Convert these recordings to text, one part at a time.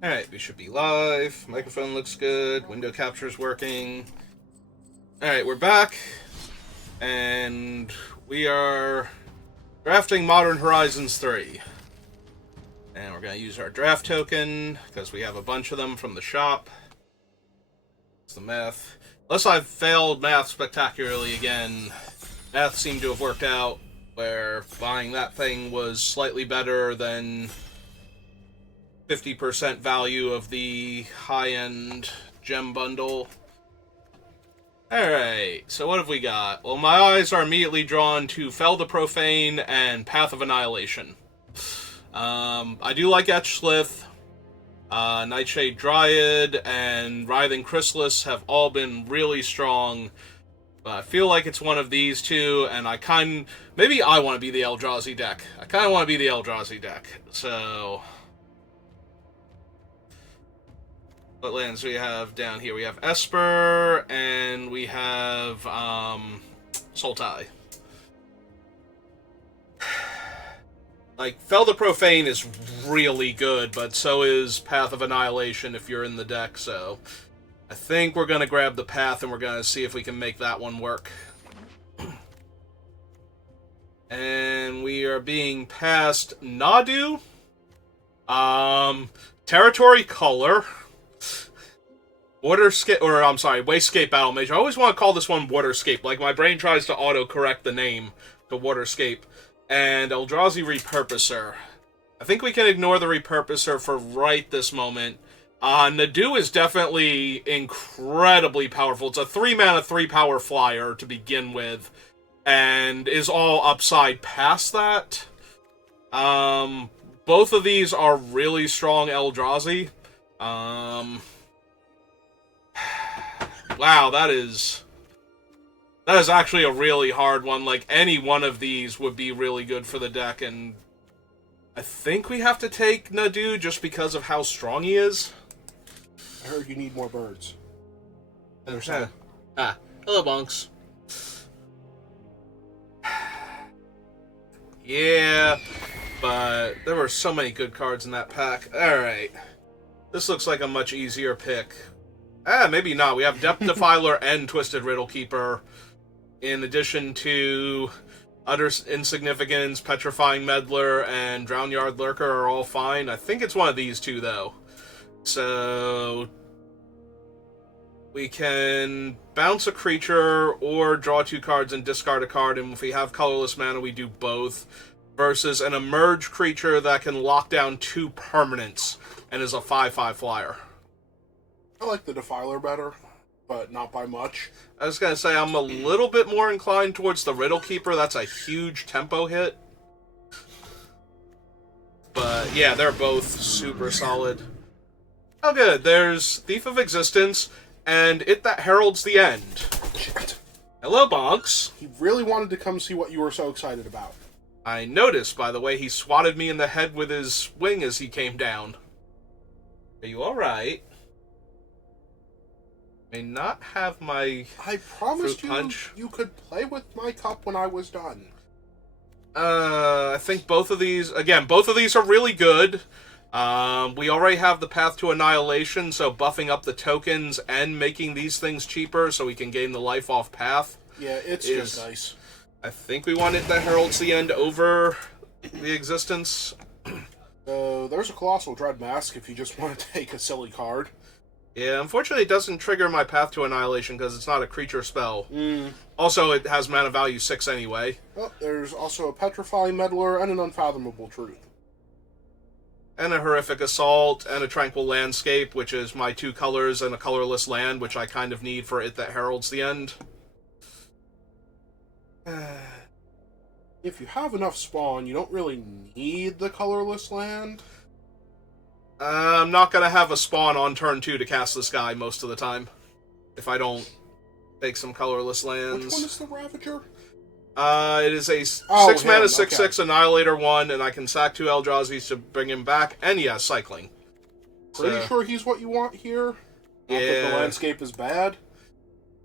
Alright, we should be live. Microphone looks good. Window capture's working. Alright, we're back. And we are drafting Modern Horizons 3. And we're going to use our draft token, because we have a bunch of them from the shop. It's the math. Unless I've failed math spectacularly again, math seemed to have worked out, where buying that thing was slightly better than 50% value of the high-end gem bundle. Alright, so what have we got? Well, my eyes are immediately drawn to Fell the Profane and Path of Annihilation. I do like Etchslith. Nightshade Dryad and Writhing Chrysalis have all been really strong. But I feel like it's one of these two, and maybe I want to be the Eldrazi deck. I kind of want to be the Eldrazi deck. So what lands we have down here? We have Esper, and we have Sultai. Like, Fell the Profane is really good, but so is Path of Annihilation if you're in the deck, so I think we're going to grab the Path and we're going to see if we can make that one work. And we are being passed Nadu, Territory Color, Wastegate Battle Mage. I always want to call this one Waterscape. Like, my brain tries to auto-correct the name to Waterscape. And Eldrazi Repurposer. I think we can ignore the Repurposer for right this moment. Nadu is definitely incredibly powerful. It's a 3-mana, 3-power flyer to begin with, and is all upside past that. Both of these are really strong Eldrazi. Wow, that is actually a really hard one. Like, any one of these would be really good for the deck, and I think we have to take Nadu just because of how strong he is. I heard you need more birds. Hello, Bonks. Yeah, but there were so many good cards in that pack. Alright. This looks like a much easier pick. Maybe not. We have Depth Defiler and Twisted Riddlekeeper. In addition to Utter Insignificance, Petrifying Meddler, and Drownyard Lurker are all fine. I think it's one of these two, though. So we can bounce a creature or draw 2 cards and discard a card, and if we have colorless mana, we do both. Versus an Emerge creature that can lock down 2 permanents and is a 5/5 flyer. I like the Defiler better, but not by much. I was going to say, I'm a little bit more inclined towards the Riddlekeeper. That's a huge tempo hit. But, yeah, they're both super solid. Oh, good. There's Thief of Existence, and It That Heralds the End. Shit. Hello, Bonks. He really wanted to come see what you were so excited about. I noticed, by the way, he swatted me in the head with his wing as he came down. Are you alright? May not have my I promised fruit punch. you could play with my cup when I was done. I think both of these are really good. We already have the Path to Annihilation, so buffing up the tokens and making these things cheaper so we can gain the life off Path. Yeah, it's just nice. I think we want It That Heralds the End over the Existence. There's a Colossal Dread Mask if you just want to take a silly card. Yeah, unfortunately it doesn't trigger my Path to Annihilation because it's not a creature spell. Mm. Also, it has mana value 6 anyway. Well, there's also a Petrifying Meddler and an Unfathomable Truth. And a Horrific Assault, and a Tranquil Landscape, which is my 2 colors and a colorless land, which I kind of need for It That Heralds the End. If you have enough spawn, you don't really need the colorless land. I'm not going to have a spawn on turn 2 to cast this guy most of the time. If I don't take some colorless lands. Which one is the Ravager? It is a 6 mana 6/6 Annihilator 1, and I can sack 2 Eldrazi's to bring him back, and yeah, cycling. Pretty sure he's what you want here? Not that the landscape is bad?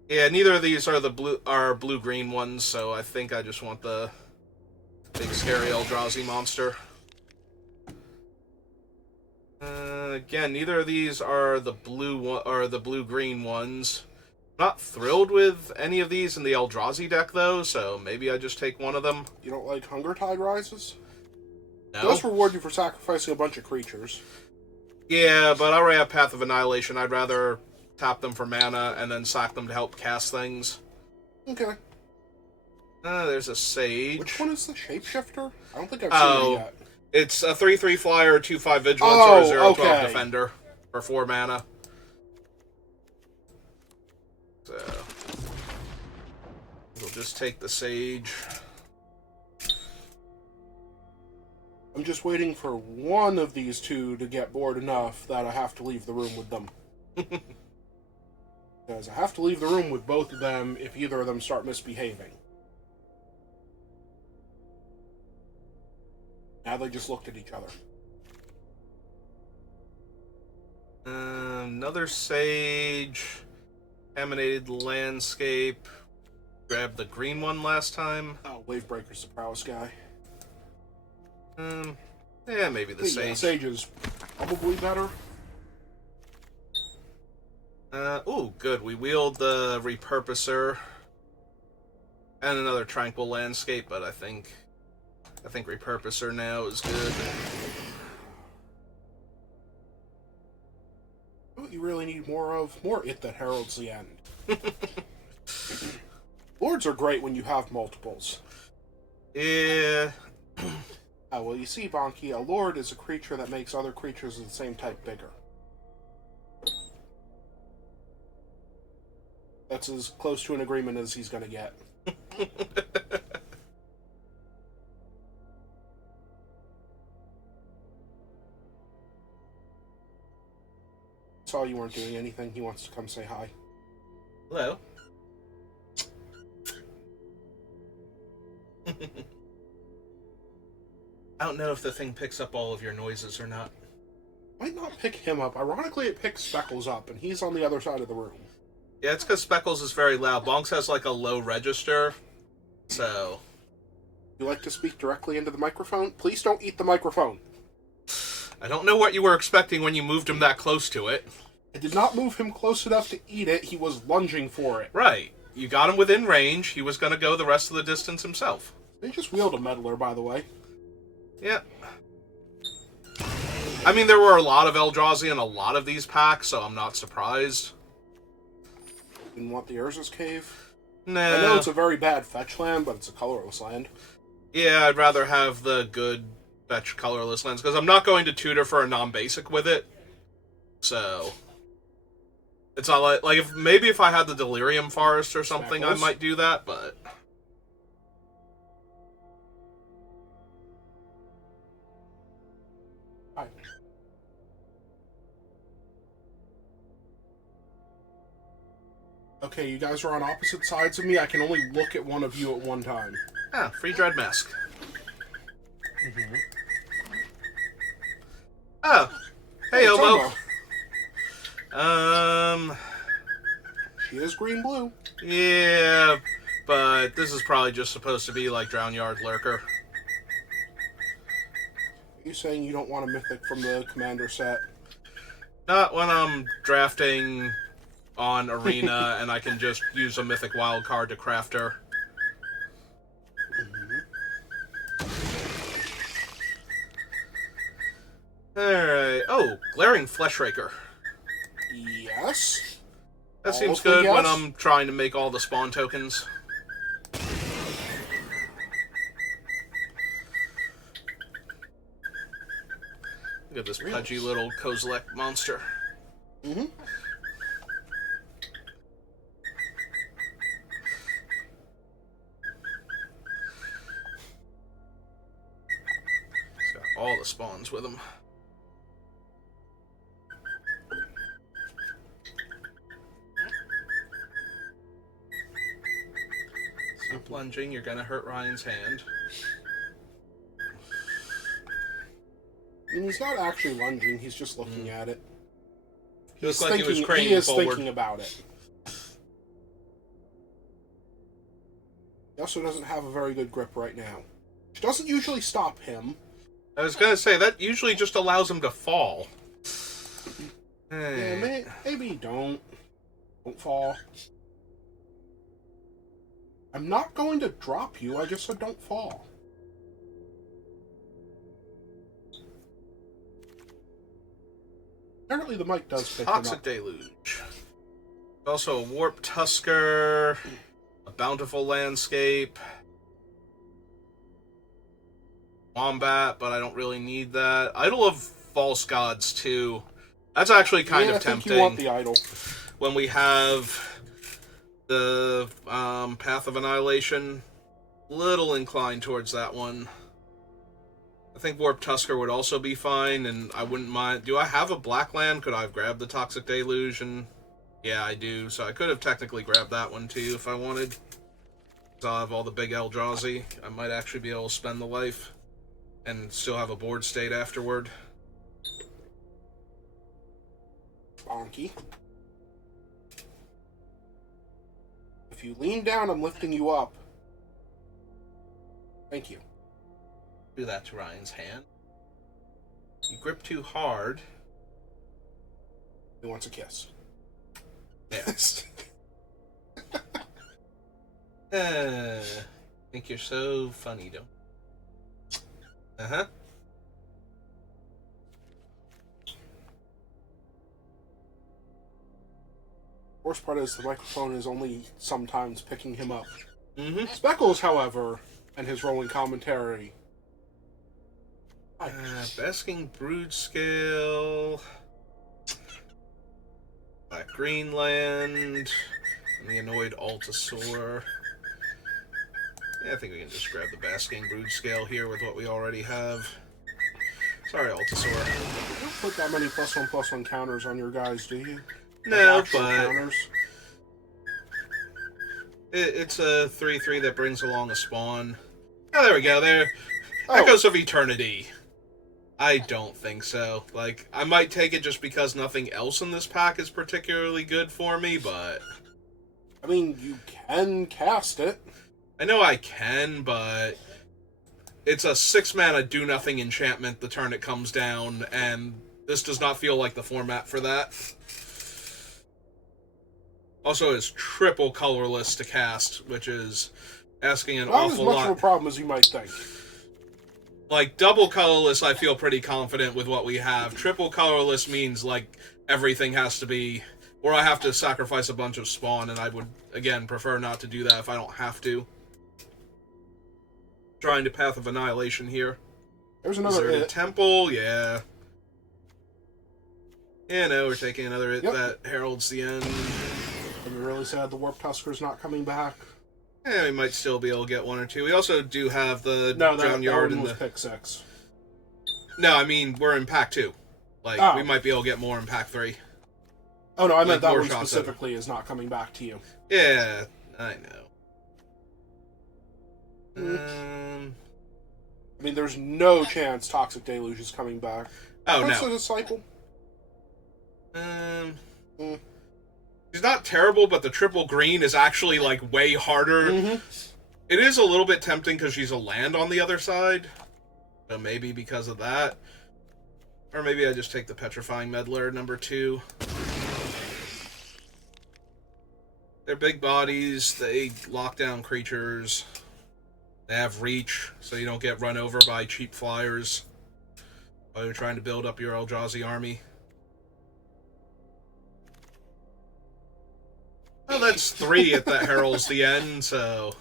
Yeah, neither of these are the blue-green ones, so I think I just want the big scary Eldrazi monster. Again, neither of these are the blue or the blue-green ones. Not thrilled with any of these in the Eldrazi deck, though, so maybe I just take one of them. You don't like Hunger Tide Rises? No. It does reward you for sacrificing a bunch of creatures. Yeah, but I already have Path of Annihilation. I'd rather tap them for mana and then sack them to help cast things. Okay. There's a Sage. Which one is the Shapeshifter? I don't think I've seen it yet. It's a 3/3 flyer, 2/5 vigilance, Oh, or 0/12 okay. defender for 4 mana. So we'll just take the Sage. I'm just waiting for one of these two to get bored enough that I have to leave the room with them. Because I have to leave the room with both of them if either of them start misbehaving. Now they just looked at each other. Another Sage. Contaminated Landscape. Grabbed the green one last time. Oh, Wavebreaker's the prowess guy. Yeah, maybe the Sage. Yeah, Sage is probably better. Ooh, good. We wield the Repurposer. And another Tranquil Landscape, but I think Repurposer now is good. What you really need more of? More It That Heralds the End. Lords are great when you have multiples. Yeah. Well, you see, Bonky, a Lord is a creature that makes other creatures of the same type bigger. That's as close to an agreement as he's gonna get. Saw you weren't doing anything. He wants to come say hi. Hello. I don't know if the thing picks up all of your noises or not. Might not pick him up. Ironically, it picks Speckles up, and he's on the other side of the room. Yeah, it's because Speckles is very loud. Bonks has like a low register, so... You like to speak directly into the microphone? Please don't eat the microphone. I don't know what you were expecting when you moved him that close to it. I did not move him close enough to eat it. He was lunging for it. Right. You got him within range. He was going to go the rest of the distance himself. They just wheeled a meddler, by the way. Yeah. I mean, there were a lot of Eldrazi in a lot of these packs, so I'm not surprised. Didn't want the Urza's Cave? Nah. I know it's a very bad fetch land, but it's a colorless land. Yeah, I'd rather have the good fetch colorless lands, because I'm not going to tutor for a non-basic with it. So... It's not like if maybe if I had the Delirium Forest or something, Speckles? I might do that, but... Hi. Okay, you guys are on opposite sides of me. I can only look at one of you at one time. Ah, free Dread Mask. Mm-hmm. Oh. Hey, it's Obo. She is green-blue. Yeah, but this is probably just supposed to be like Drownyard Lurker. Are you saying you don't want a mythic from the Commander set? Not when I'm drafting on Arena and I can just use a mythic wild card to craft her. Alright. Oh, Glaring Fleshraker. Yes. That seems Also good when yes. I'm trying to make all the spawn tokens. Look at this pudgy little Kozilek monster. Mm-hmm. He's got all the spawns with him. Stop lunging, you're gonna hurt Ryan's hand. I mean, he's not actually lunging. He's just looking at it. He looks like he was He craning is forward. thinking about it. He also doesn't have a very good grip right now. Which doesn't usually stop him. I was gonna say, that usually just allows him to fall. Yeah, maybe don't. Don't fall. I'm not going to drop you, I just said don't fall. Apparently the mic does pick him Toxic up. Deluge. Also a Warp Tusker, a Bountiful Landscape, Wombat, but I don't really need that. Idol of False Gods, too. That's actually kind of tempting. I think you want the idol. When we have the Path of Annihilation, little inclined towards that one. I think Warp Tusker would also be fine, and I wouldn't mind. Do I have a black land? Could I have grabbed the Toxic Deluge? And yeah, I do. So I could have technically grabbed that one too if I wanted. So I'll have all the big Eldrazi. I might actually be able to spend the life and still have a board state afterward. Bonky. If you lean down, I'm lifting you up. Thank you. Do that to Ryan's hand. You grip too hard. He wants a kiss. Yes. Think you're so funny, don't you? Uh-huh. Worst part is the microphone is only sometimes picking him up. Mm-hmm. Speckles, however, and his rolling commentary. Basking Brood Scale. Black Greenland. And the Annoyed Altasaur. Yeah, I think we can just grab the Basking Brood Scale here with what we already have. Sorry, Altasaur. You don't put that many +1/+1 counters on your guys, do you? No, Like but counters? it's a 3/3 that brings along a spawn. Oh, there we go. There. Oh. Echoes of Eternity. I don't think so. Like, I might take it just because nothing else in this pack is particularly good for me, but... I mean, you can cast it. I know I can, but... It's a 6-mana do-nothing enchantment the turn it comes down, and this does not feel like the format for that. Also, it's triple colorless to cast, which is asking an awful lot. Not as much of a problem as you might think. Like, double colorless, I feel pretty confident with what we have. Triple colorless means, like, everything has to be... Or I have to sacrifice a bunch of spawn, and I would, again, prefer not to do that if I don't have to. Trying to Path of Annihilation here. There's another Deserted Temple, yeah. Yeah, no, we're taking another hit. Yep. That heralds the end. And you're really sad the Warp Tusker's not coming back. Yeah, we might still be able to get one or two. We also do have the No, Drown that Yard one and was the... pick 6. No, I mean, we're in pack 2. Like, Oh. we might be able to get more in pack 3. Oh no, I meant Like that more one shots at it. specifically is not coming back to you. Yeah, I know. I mean, there's no chance Toxic Deluge is coming back. Oh, Prince of no. Disciple. He's not terrible, but the triple green is actually, like, way harder. Mm-hmm. It is a little bit tempting because she's a land on the other side. So maybe because of that. Or maybe I just take the Petrifying Meddler, number 2. They're big bodies, they lock down creatures. They have reach, so you don't get run over by cheap flyers while you're trying to build up your Eldrazi army. Well, that's 3 at that heralds the end, so...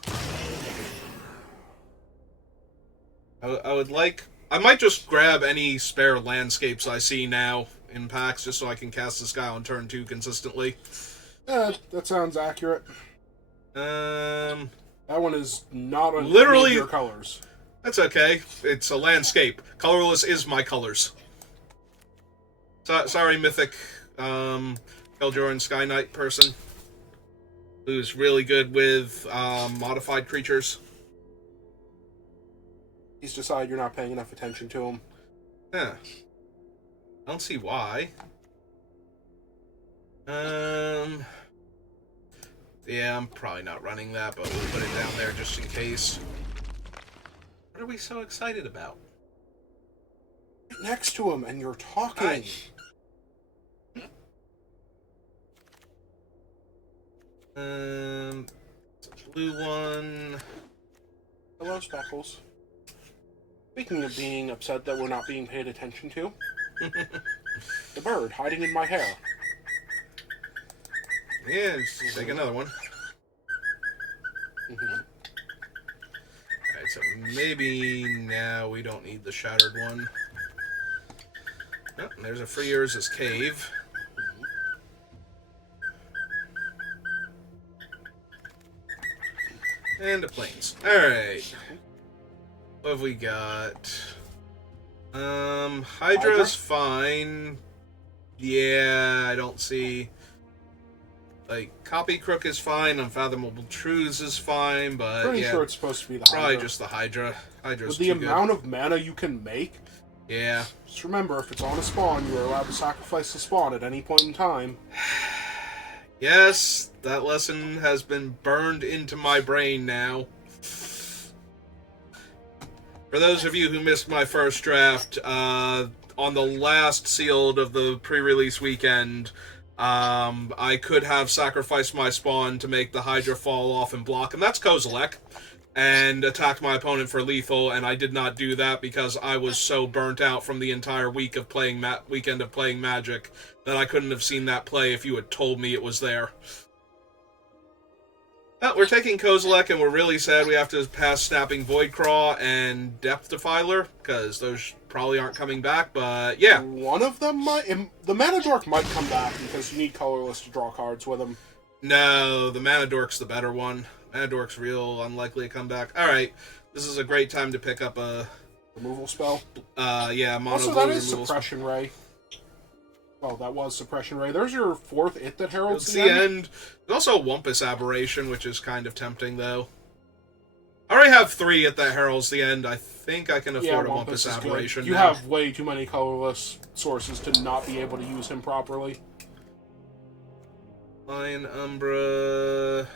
I would like... I might just grab any spare landscapes I see now in packs, just so I can cast this guy on turn 2 consistently. Yeah, that sounds accurate. That one is not on Literally- any of your colors. That's okay. It's a landscape. Colorless is my colors. Sorry, Mythic Eljorin Sky Knight person. Who's really good with modified creatures. He's decided you're not paying enough attention to him. Yeah. I don't see why. Yeah, I'm probably not running that, but we'll put it down there just in case. What are we so excited about? Next to him, and you're talking. Blue one. Hello, Speckles. Speaking of being upset that we're not being paid attention to, the bird hiding in my hair. Yeah, just take another one. Alright, so maybe now we don't need the shattered one. Oh, there's a free Urza's Cave. And a plains. Alright. What have we got? Hydra's fine. Yeah, I don't see... Like, Copy Crook is fine, Unfathomable Truths is fine, but Pretty yeah, sure it's supposed to be the Hydra. probably just the Hydra. Hydra's With the too good. amount of mana you can make, Yeah. just remember, if it's on a spawn, you are allowed to sacrifice the spawn at any point in time. Yes, that lesson has been burned into my brain now. For those of you who missed my first draft, on the last sealed of the pre-release weekend, I could have sacrificed my spawn to make the Hydra fall off and block, and that's Kozilek, and attacked my opponent for lethal, and I did not do that because I was so burnt out from the entire week of playing weekend of playing Magic that I couldn't have seen that play if you had told me it was there. Well, we're taking Kozilek, and we're really sad we have to pass Snapping Voidcraw and Depth Defiler, because those probably aren't coming back, but yeah. One of them might... The Mana Dork might come back, because you need colorless to draw cards with them. No, the Mana Dork's the better one. Mana Dork's real unlikely to come back. Alright, this is a great time to pick up a... Removal spell? Yeah, Mono Also, Blue that is removal Suppression Ray. Well, that was Suppression Ray. There's your fourth It that heralds It's the the end. end. There's also a Wumpus Aberration, which is kind of tempting, though. I already have 3 at that heralds the end. I think I can afford a Wumpus is good. Aberration You now. have way too many colorless sources to not be able to use him properly. Lion Umbra...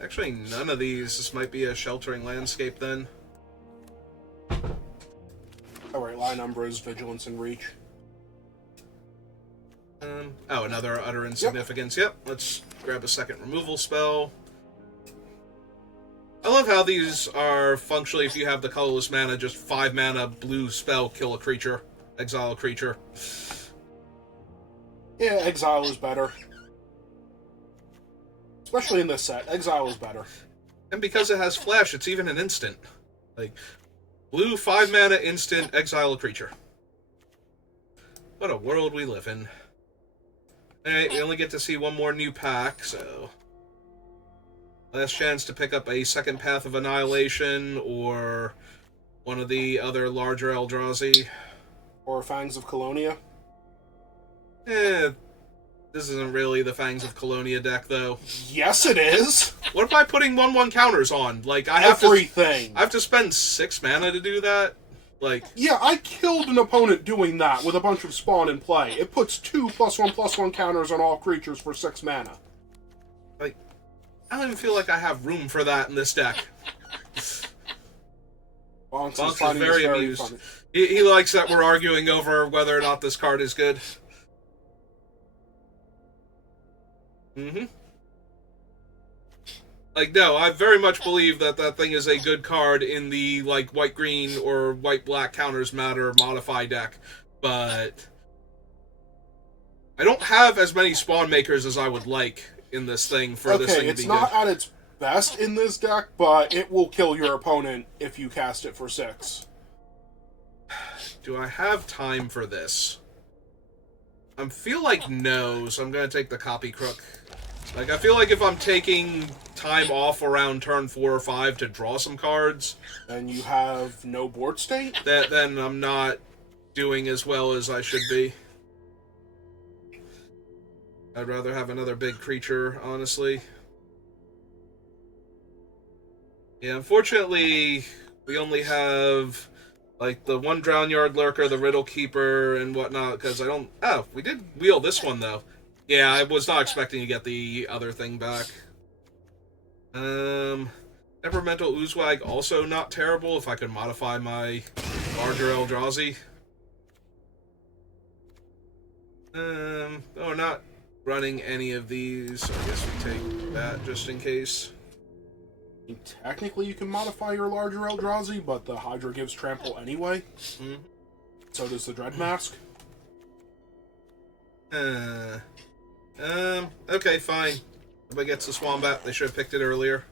Actually, none of these. This might be a Sheltering Landscape, then. Alright, Lion Umbra's Vigilance and Reach. Oh, another Utter Insignificance. Yep, let's grab a second removal spell. I love how these are functionally, if you have the colorless mana, just 5 mana blue spell, kill a creature, exile a creature. Yeah, Exile is better. Especially in this set, Exile is better. And because it has flash, it's even an instant. Like, blue 5 mana instant, exile a creature. What a world we live in. Alright, we only get to see one more new pack, so... Last chance to pick up a second Path of Annihilation, or one of the other larger Eldrazi. Or Fangs of Colonia. This isn't really the Fangs of Colonia deck, though. Yes, it is! What am I putting 1/1 counters on? Like, I have Everything! I have to spend 6 mana to do that? Like... Yeah, I killed an opponent doing that with a bunch of spawn in play. It puts 2+1/+1 counters on all creatures for 6 mana. Like, I don't even feel like I have room for that in this deck. Bonks Bonks is finding is this very very amused. funny. He likes that we're arguing over whether or not this card is good. Mm-hmm. Like, no, I very much believe that that thing is a good card in the, like, white-green or white-black counters matter modify deck, but I don't have as many spawn makers as I would like in this thing for this thing to be Okay, it's not at its best in this deck, but it will kill your opponent if you cast it for 6. Do I have time for this? I feel like no, so I'm going to take the Copy Crook. Like, I feel like if I'm taking time off around turn 4 or 5 to draw some cards, And you have no board state? then I'm not doing as well as I should be. I'd rather have another big creature, honestly. Yeah, unfortunately, we only have, like, the one Drownyard Lurker, the Riddle Keeper, and whatnot, because I don't... Oh, we did wheel this one, though. Yeah, I was not expecting to get the other thing back. Temperamental Oozewag, also not terrible, if I could modify my larger Eldrazi. Oh, running any of these, so I guess we take that just in case. Technically, you can modify your larger Eldrazi, but the Hydra gives trample anyway. Mm-hmm. So does the Dread Mask. Okay, fine. Everybody gets the Swambat. They should have picked it earlier.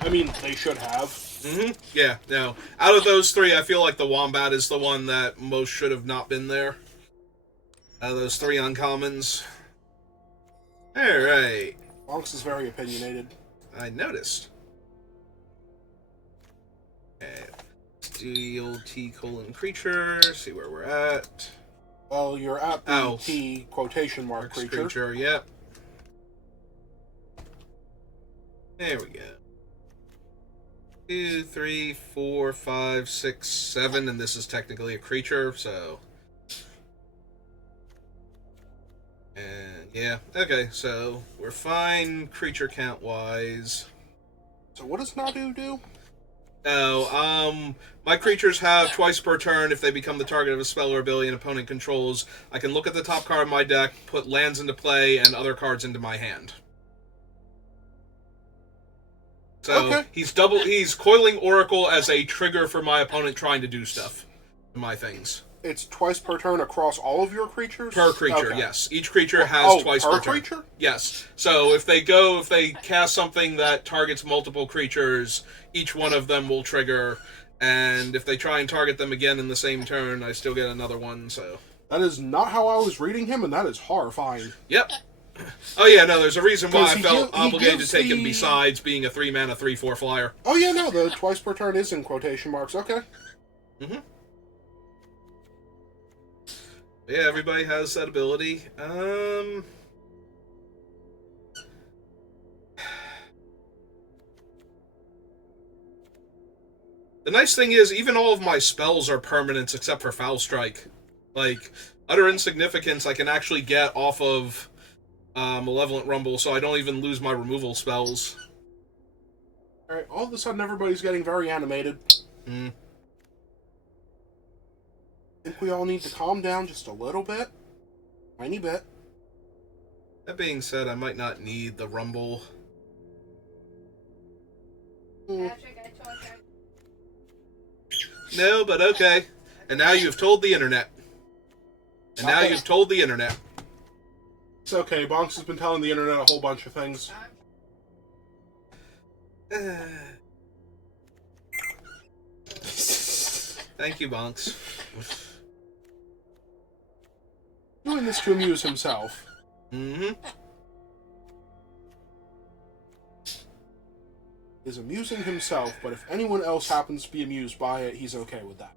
I mean, they should have. Mm-hmm. Yeah, no. Out of those three, I feel like the Wombat is the one that most should have not been there. Out of those three uncommons. Alright. Bonks is very opinionated. I noticed. Okay. Let's do the old T::creature, see where we're at. Well, you're at the T quotation mark creature. Yep. There we go. 2, 3, 4, 5, 6, 7, and this is technically a creature, so. And yeah, okay, so we're fine creature count wise. So what does Nadu do? Oh, my creatures have twice per turn if they become the target of a spell or ability an opponent controls. I can look at the top card of my deck, put lands into play, and other cards into my hand. So okay. He's coiling Oracle as a trigger for my opponent trying to do stuff. My things. It's twice per turn across all of your creatures? Per creature, yes. Each creature has twice per turn. Creature? Yes. So if they cast something that targets multiple creatures, each one of them will trigger, and if they try and target them again in the same turn, I still get another one, so. That is not how I was reading him, and that is horrifying. Yep. Oh yeah, no, there's a reason why I felt obligated to take him besides being a 3-mana 3/4 flyer. Oh yeah, no, the twice per turn is in quotation marks, okay. Mm-hmm. Yeah, everybody has that ability. The nice thing is, even all of my spells are permanents except for Foul Strike. Like, Utter Insignificance I can actually get off of Malevolent Rumble, so I don't even lose my removal spells. Alright, all of a sudden everybody's getting very animated. Mm. I think we all need to calm down just a little bit. Tiny bit. That being said, I might not need the Rumble. Patrick, I told you. No, but okay. And now you've told the internet. And now you've told the internet. It's okay, Bonks has been telling the internet a whole bunch of things. Thank you, Bonks. Doing this to amuse himself. Mm-hmm. Is amusing himself, but if anyone else happens to be amused by it, he's okay with that.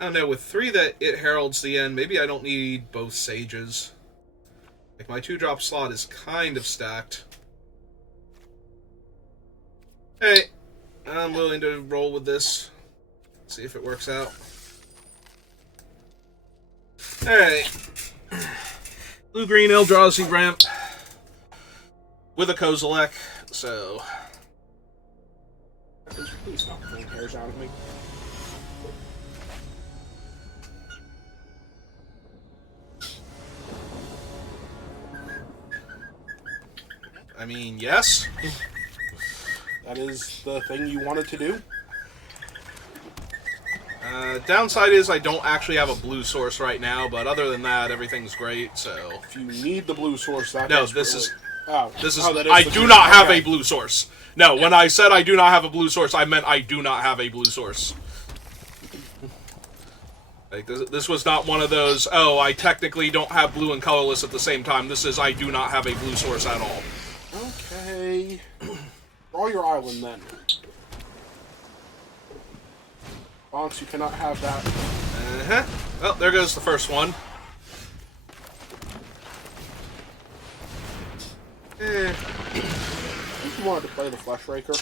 I don't know, with 3 that it heralds the end, maybe I don't need both Sages. Like, my 2-drop slot is kind of stacked. Hey, I'm willing to roll with this. See if it works out. Alright. Blue-green Eldrazi Ramp. With a Kozilek, so... Please stop pulling hairs out of me. I mean, yes. That is the thing you wanted to do? Downside is I don't actually have a blue source right now, but other than that, everything's great, so... If you need the blue source, that No, is this really... is... This is I do not have a blue source. No, when I said I do not have a blue source, I meant I do not have a blue source. Like, this was not one of those, oh, I technically don't have blue and colorless at the same time. This is, I do not have a blue source at all. Okay. Draw your island, then. Bonks, you cannot have that. Uh-huh. Well, there goes the first one. I think you wanted to play the Flesh Raker.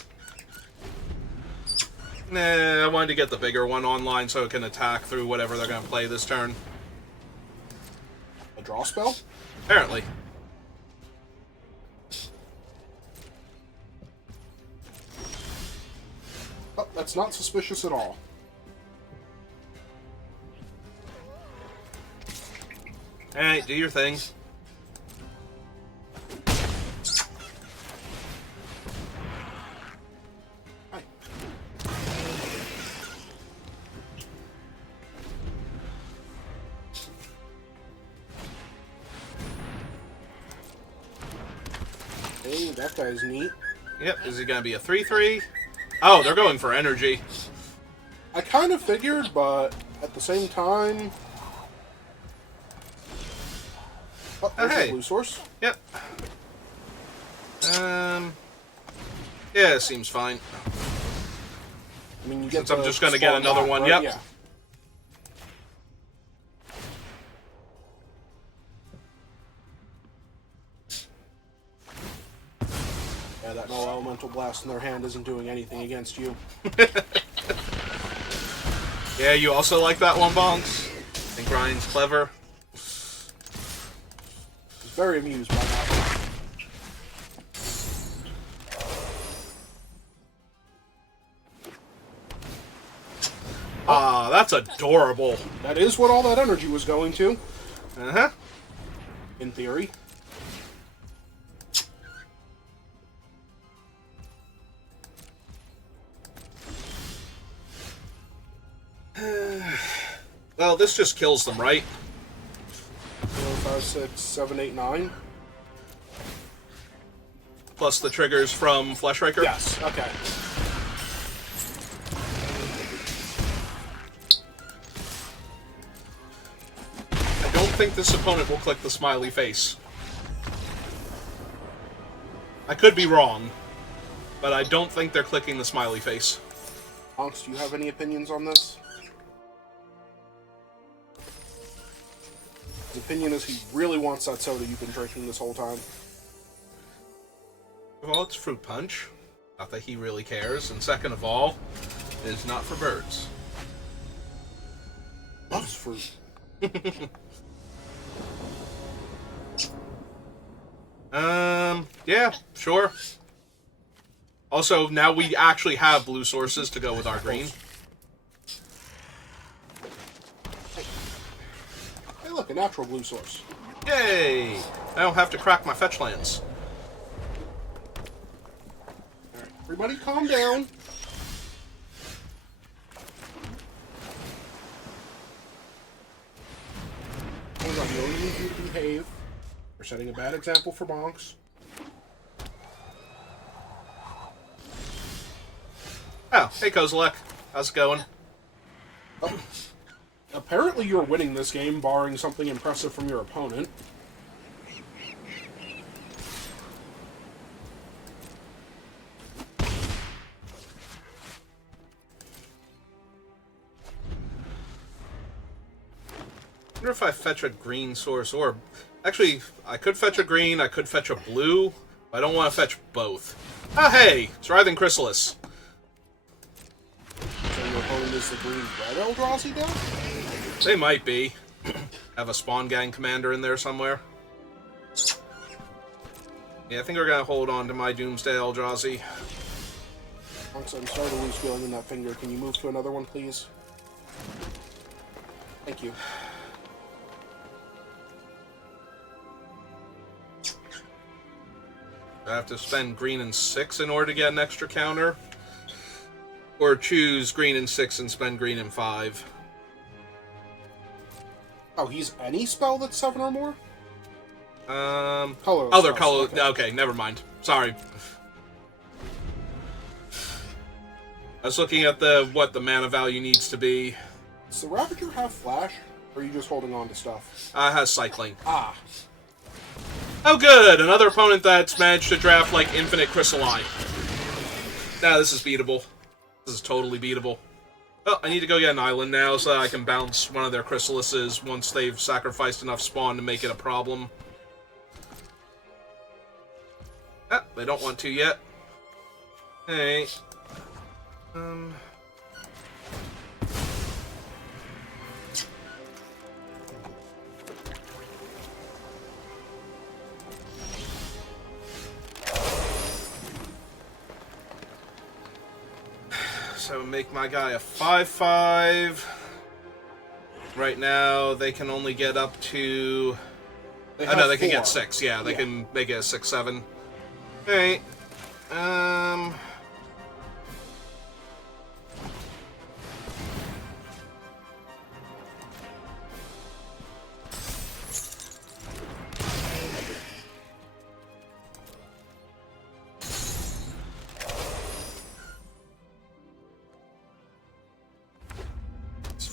Nah, I wanted to get the bigger one online so it can attack through whatever they're going to play this turn. A draw spell? Apparently. Oh, that's not suspicious at all. Alright, do your thing. that guy's neat. Yep, is he gonna be a 3/3? Oh, they're going for energy. I kind of figured, but at the same time... Oh, there's hey. the blue source. Yep. Yeah, it seems fine. I mean, you get Since I'm just gonna get another one, right? yep. Yeah. Yeah, that null elemental blast in their hand isn't doing anything against you. Yeah, you also like that one, Bonks? Think Ryan's clever? I was very amused by that. Ah, that's adorable. That is what all that energy was going to, Uh-huh. in theory. Well, this just kills them, right? 4, 5, 6, 7, 8, 9. Plus the triggers from Fleshraker? Yes, okay. I don't think this opponent will click the smiley face. I could be wrong, but I don't think they're clicking the smiley face. Honks, do you have any opinions on this? His opinion is he really wants that soda you've been drinking this whole time. Well, it's fruit punch. Not that he really cares. And second of all, it is not for birds. Loves fruit. Yeah, sure. Also, now we actually have blue sources to go with our green. Hey, look, a natural blue source. Yay! I don't have to crack my fetch lands. Alright, everybody calm down. Hold on, you only need you to behave. We're setting a bad example for Bonks. Oh, hey Kozilek. How's it going? Oh. Apparently you're winning this game, barring something impressive from your opponent. I wonder if I fetch a green source or... Actually, I could fetch a green, I could fetch a blue, but I don't want to fetch both. Oh, hey! It's Writhing Chrysalis. So your opponent is the green-red Eldrazi deck? They might be. Have a Spawn Gang commander in there somewhere. Yeah, I think we're gonna hold on to my Doomsday Eldrazi. Bonks, I'm sorry to lose feeling in that finger. Can you move to another one, please? Thank you. I have to spend green and 6 in order to get an extra counter. Or choose green and 6 and spend green and 5. Oh, he's any spell that's 7 or more? Color. Other color. Okay, never mind. Sorry. I was looking at what the mana value needs to be. Does the Ravager have flash? Or are you just holding on to stuff? Has cycling. Ah. Oh, good! Another opponent that's managed to draft, like, infinite Chrysalai. Nah, this is beatable. This is totally beatable. Oh, I need to go get an island now so that I can bounce one of their Chrysalises once they've sacrificed enough spawn to make it a problem. Ah, they don't want to yet. Hey. So make my guy a 5/5. Right now, they can only get up to... Oh, no, they can get 6. Yeah, they can make it a 6/7. Alright.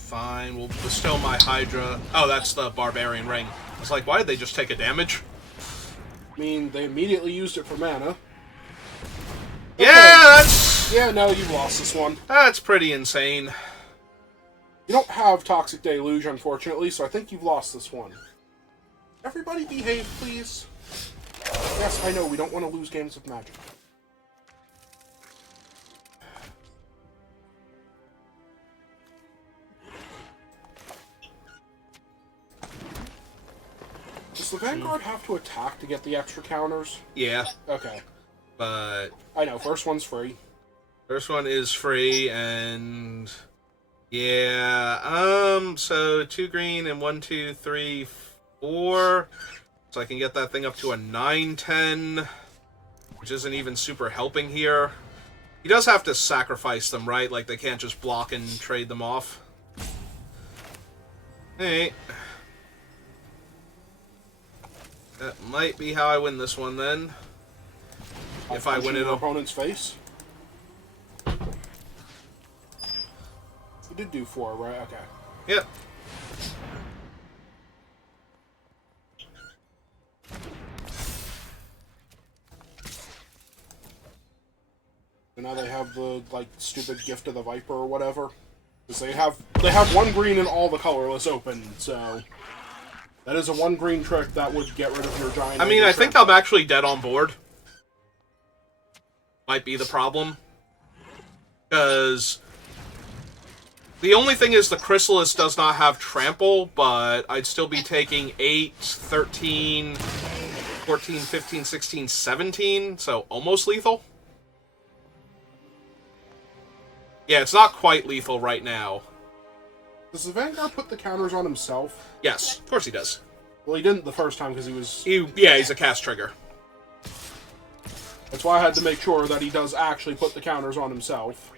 Fine, we'll bestow my Hydra. Oh, that's the Barbarian Ring. I was like, why did they just take a damage? I mean, they immediately used it for mana. Yeah, that's... Yeah, no, you've lost this one. That's pretty insane. You don't have Toxic Deluge, unfortunately, so I think you've lost this one. Everybody behave, please. Yes, I know, we don't want to lose games of Magic. Does the Vanguard have to attack to get the extra counters? Yeah, Okay. but... I know, first one's free. First one is free, and... Yeah, so 2 green and 1, 2, 3, 4. So I can get that thing up to a 9/10, which isn't even super helping here. He does have to sacrifice them, right? Like, they can't just block and trade them off. Hey. That might be how I win this one, then. If I win it your up. opponent's face. You did do 4, right? Okay. Yep. And now they have the, like, stupid Gift of the Viper or whatever. Because they have 1 green and all the colorless open, so... That is a 1 green trick that would get rid of your giant... I mean, I think I'm actually dead on board. Might be the problem. Because... The only thing is the Chrysalis does not have Trample, but I'd still be taking 8, 13, 14, 15, 16, 17, so almost lethal. Yeah, it's not quite lethal right now. Does the Vanguard put the counters on himself? Yes, of course he does. Well, he didn't the first time because he was... Yeah, he's a cast trigger. That's why I had to make sure that he does actually put the counters on himself.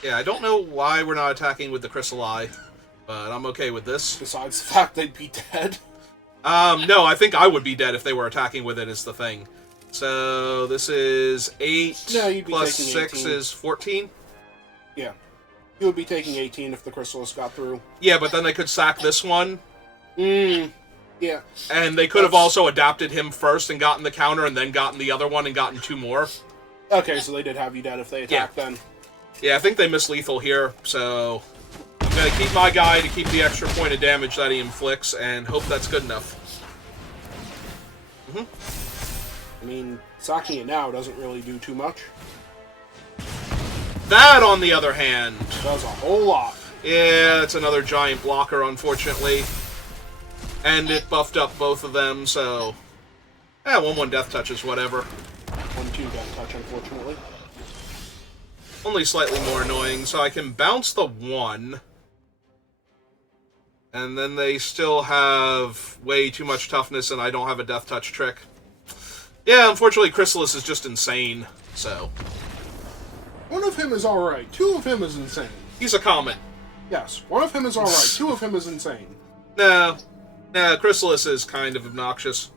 Yeah, I don't know why we're not attacking with the Chrysali, but I'm okay with this. Besides the fact they'd be dead. No, I think I would be dead if they were attacking with it, is the thing. So, this is 8 No, you'd be plus taking 6 18. is 14? Yeah. You would be taking 18 if the Chrysalis got through. Yeah, but then they could sack this one, Yeah. and they could have also adapted him first and gotten the counter, and then gotten the other one and gotten 2 more. Okay, so they did have you dead if they attacked then. Yeah, I think they miss lethal here, so I'm going to keep my guy to keep the extra point of damage that he inflicts, and hope that's good enough. I mean, sacking it now doesn't really do too much. That, on the other hand... Does a whole lot. Yeah, it's another giant blocker, unfortunately. And it buffed up both of them, so... 1/1 death touches, whatever. 1/2 death touch, unfortunately. Only slightly more annoying, so I can bounce the 1. And then they still have way too much toughness, and I don't have a death touch trick. Yeah, unfortunately, Chrysalis is just insane, so... One of him is alright. 2 of him is insane. He's a common. Yes, 1 of him is alright. 2 of him is insane. No. Nah, Chrysalis is kind of obnoxious.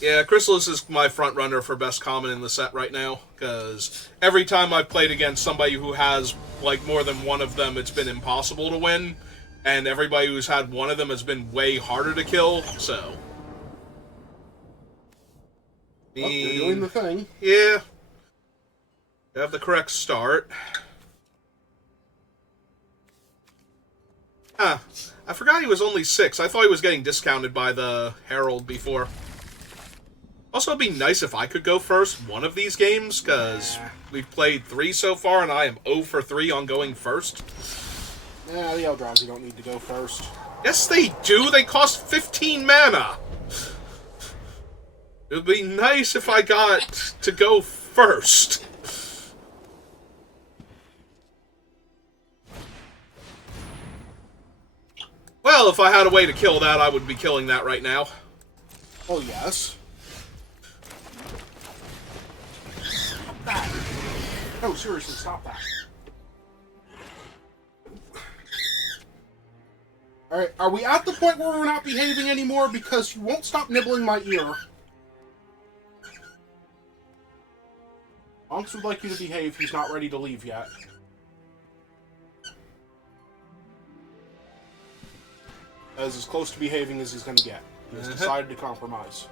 Yeah, Chrysalis is my front runner for best common in the set right now, because every time I've played against somebody who has, like, more than one of them, it's been impossible to win, and everybody who's had one of them has been way harder to kill, so... Well, you're doing the thing. Yeah. You have the correct start. Huh. I forgot he was only 6. I thought he was getting discounted by the Herald before. Also, it'd be nice if I could go first one of these games, because we've played 3 so far, and I am 0 for 3 on going first. Yeah, the Eldrazi don't need to go first. Yes, they do! They cost 15 mana! It would be nice if I got to go first. Well, if I had a way to kill that, I would be killing that right now. Oh, yes. Stop that. No, seriously, stop that. Alright, are we at the point where we're not behaving anymore? Because you won't stop nibbling my ear. Bonks would like you to behave. He's not ready to leave yet. As close to behaving as he's going to get. He's decided to compromise.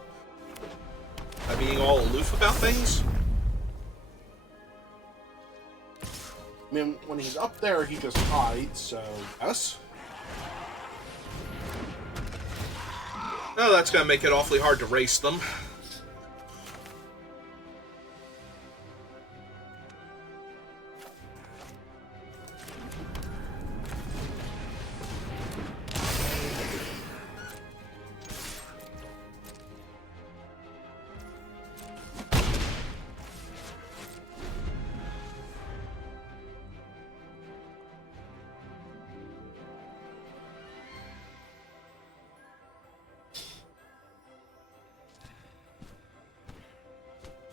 By being all aloof about things? I mean, when he's up there, he just hides, so yes. Oh, that's gonna make it awfully hard to race them.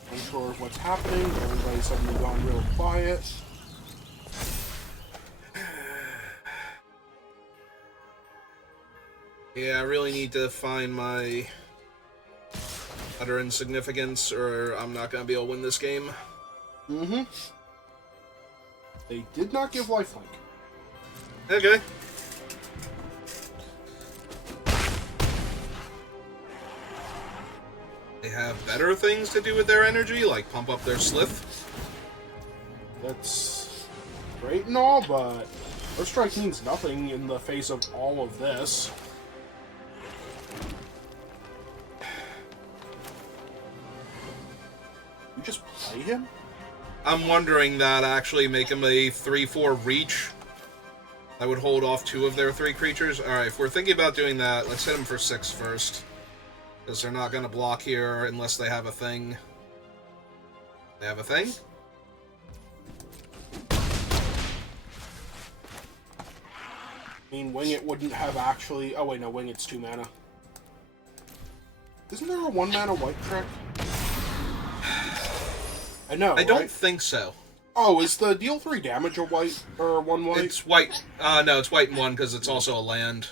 Unsure of what's happening, everybody's suddenly gone real quiet. Yeah, I really need to find my utter insignificance, or I'm not gonna be able to win this game. Mm-hmm. They did not give lifelink. Okay. They have better things to do with their energy, like pump up their slith. That's great and all, but Earth Strike means nothing in the face of all of this. You just play him? I'm wondering that actually make him a 3-4 reach. That would hold off 2 of their 3 creatures. Alright, if we're thinking about doing that, let's hit him for 6 first. Because they're not going to block here unless they have a thing. They have a thing? I mean, Wing It wouldn't have actually... Oh, wait, no, Wing It's 2 mana. Isn't there a 1 mana white trick? I know, I don't right? think so. Oh, is the deal 3 damage a white, or 1 white? It's white. No, it's white and 1 because it's also a land.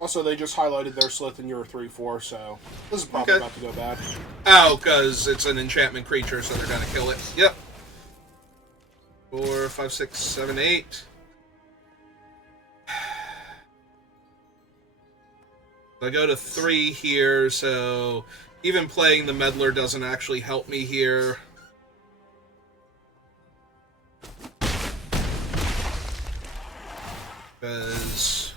Also, they just highlighted their Slith and you're 3/4, so this is probably Okay. about to go bad. Oh, because it's an enchantment creature, so they're going to kill it. Yep. 4, 5, 6, 7, 8. I go to 3 here, so even playing the Meddler doesn't actually help me here. Because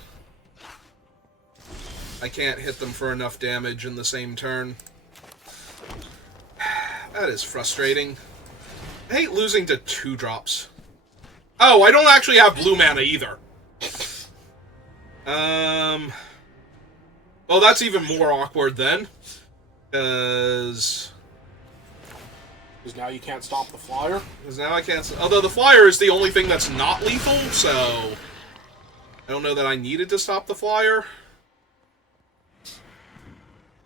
I can't hit them for enough damage in the same turn. That is frustrating. I hate losing to 2 drops. Oh, I don't actually have blue mana either. Well, that's even more awkward then. Because now you can't stop the flyer. now I can't... Although the flyer is the only thing that's not lethal, so... I don't know that I needed to stop the flyer.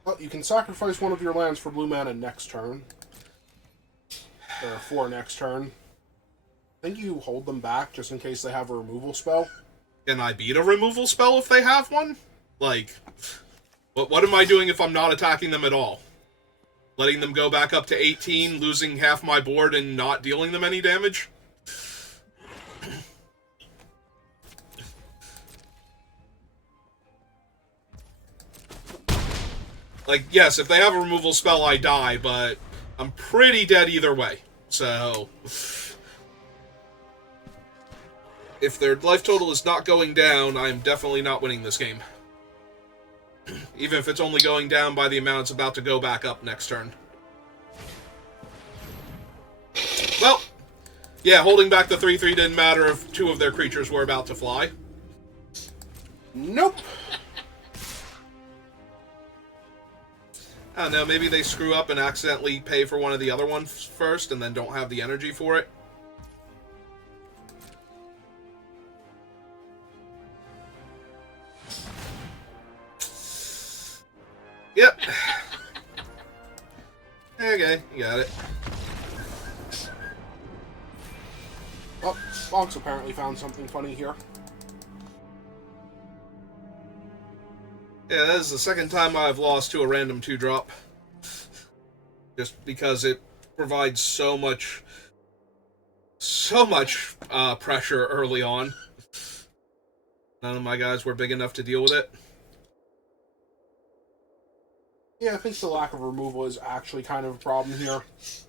Well, you can sacrifice one of your lands for blue mana next turn. Or for next turn. I think you hold them back just in case they have a removal spell. Can I beat a removal spell if they have one? Like, what am I doing if I'm not attacking them at all? Letting them go back up to 18, losing half my board, and not dealing them any damage? Like, yes, if they have a removal spell, I die, but I'm pretty dead either way. So, if their life total is not going down, I'm definitely not winning this game. Even if it's only going down by the amount it's about to go back up next turn. Well, yeah, holding back the 3/3 didn't matter if 2 of their creatures were about to fly. Nope. I don't know, maybe they screw up and accidentally pay for one of the other ones first and then don't have the energy for it. Yep. Okay, you got it. Oh, Bonks apparently found something funny here. Yeah, that is the second time I've lost to a random 2-drop. Just because it provides so much pressure early on. None of my guys were big enough to deal with it. Yeah, I think the lack of removal is actually kind of a problem here.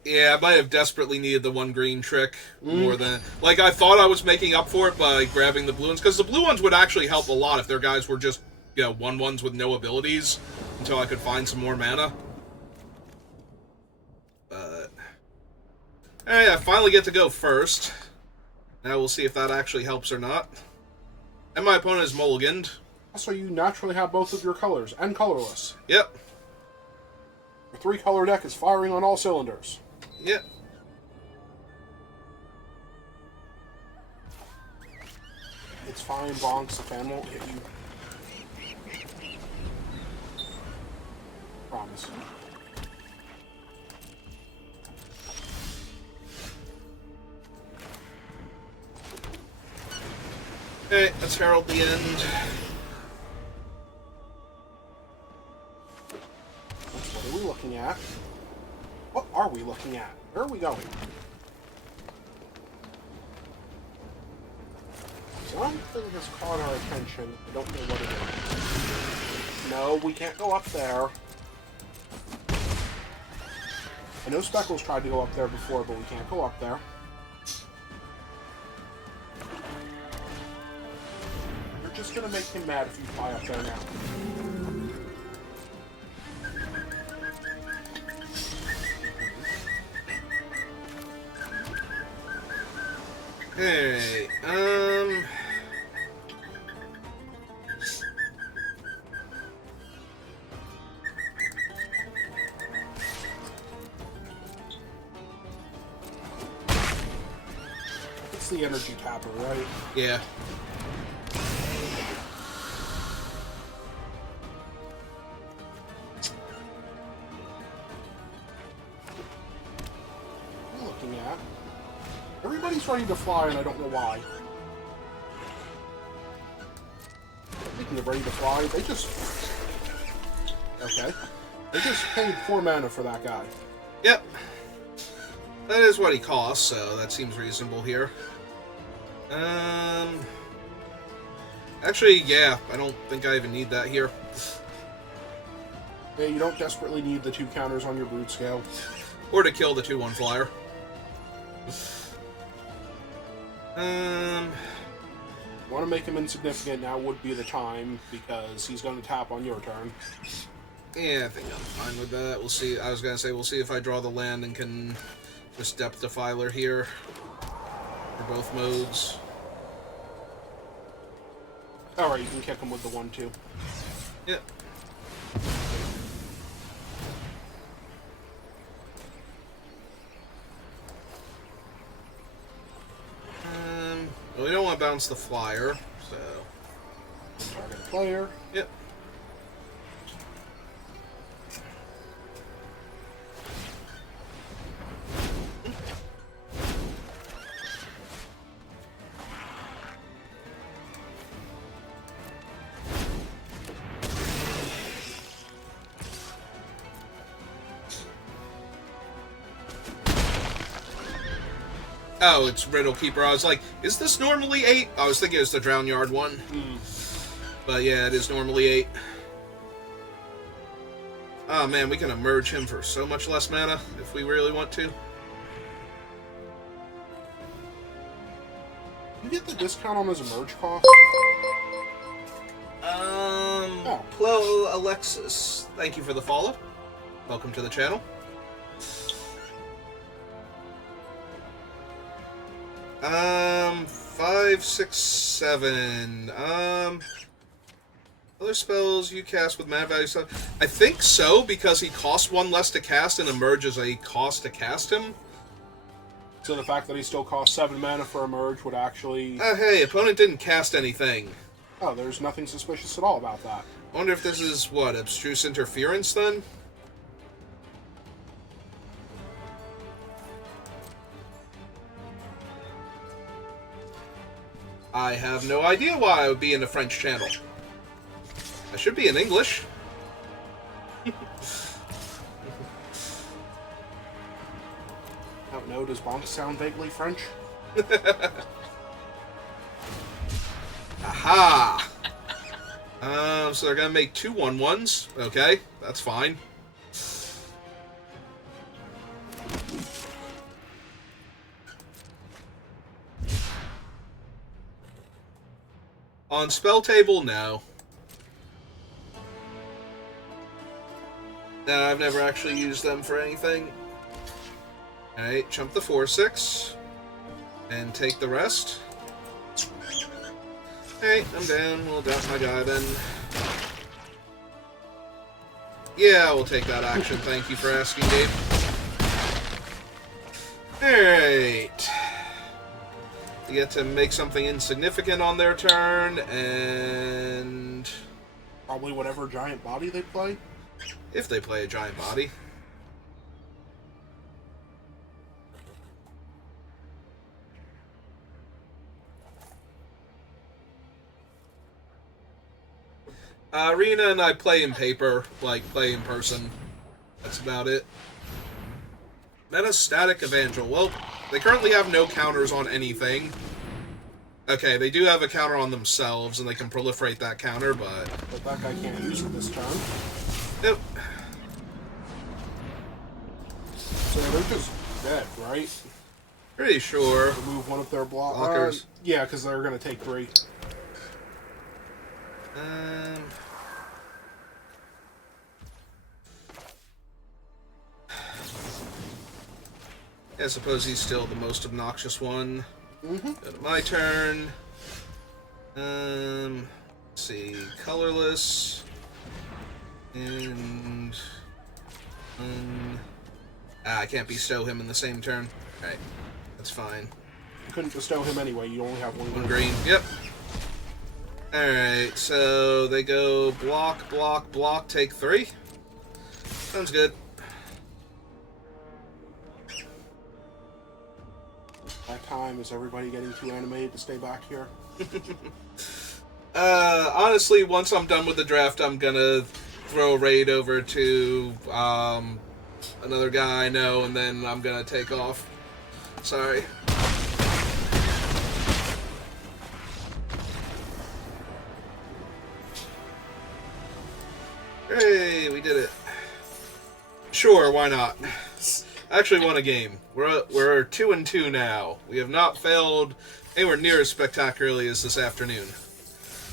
Yeah, I might have desperately needed the 1 green trick more than... Like, I thought I was making up for it by grabbing the blue ones, because the blue ones would actually help a lot if their guys were just, 1/1s with no abilities until I could find some more mana. But... Alright, I finally get to go first. Now we'll see if that actually helps or not. And my opponent is mulliganed. Also, you naturally have both of your colors, and colorless. Yep. Your 3-color deck is firing on all cylinders. Yep. It's fine, Bonks. The fan won't hit you. Promise. Okay, let's herald the end. What are we looking at? What are we looking at? Where are we going? Something has caught our attention. I don't know what it is. No, we can't go up there. I know Speckles tried to go up there before, but we can't go up there. You're just gonna make him mad if you fly up there now. Hey, It's the energy tapper, right? yeah. What are you looking at? Everybody's ready to fly, and I don't know why. Speaking of ready to fly, they just... Okay. They just paid 4 mana for that guy. Yep. That is what he costs, so that seems reasonable here. Actually, yeah, I don't think I even need that here. Yeah, you don't desperately need the 2 counters on your Brood Scale. Or to kill the 2/1 flyer. Want to make him insignificant, now would be the time, because he's going to tap on your turn. Yeah, I think I'm fine with that. We'll see. I was gonna say, we'll see if I draw the land and can just Depth Defiler here for both modes. Alright, you can kick him with the 1/2. Yep. Well, we don't want to bounce the flyer, so... Target player. Yep. Oh, it's Riddle Keeper. I was like, is this normally 8? I was thinking it was the Drown Yard one. But yeah, it is normally 8. Oh man, we can emerge him for so much less mana if we really want to. You get the discount on his emerge cost? Hello, Alexis. Thank you for the follow. Welcome to the channel. 5, 6, 7. Other spells you cast with mana value. I think so, because he costs 1 less to cast and Emerge is a cost to cast him. So the fact that he still costs 7 mana for emerge would actually... Hey, opponent didn't cast anything. Oh, there's nothing suspicious at all about that. I wonder if this is, what, Abstruse Interference, then? I have no idea why I would be in the French channel. That should be in English. Don't know, does bonk sound vaguely French? Aha! So they're gonna make 2 1-1s. Okay, that's fine. On spell table, no. No, I've never actually used them for anything. Alright, jump the 4-6. And take the rest. Alright, I'm down. We'll doubt my guy then. Yeah, we'll take that action. Thank you for asking, Dave. Alright. We get to make something insignificant on their turn, and... Probably whatever giant body they play. if they play a giant body. Arena and I play in paper, like play in person. That's about it. Metastatic Evangel. Well, they currently have no counters on anything. Okay, they do have a counter on themselves, and they can proliferate that counter, but... But that guy can't use it this turn. Nope. So they're just dead, right? Pretty sure. Remove one of their Blockers. Yeah, because they're going to take 3. I suppose he's still the most obnoxious one. Mm-hmm. Go to my turn. Let's see, colorless, and I can't bestow him in the same turn. All right, that's fine. You couldn't bestow him anyway. You only have One green. Yep. All right, so they go block, block, block. Take 3. Sounds good. That time, is everybody getting too animated to stay back here? Honestly, once I'm done with the draft, I'm gonna throw a raid over to another guy I know, and then I'm gonna take off. Sorry. Hey, we did it. Sure, why not? Actually won a game. We're 2-2 now. We have not failed anywhere near as spectacularly as this afternoon.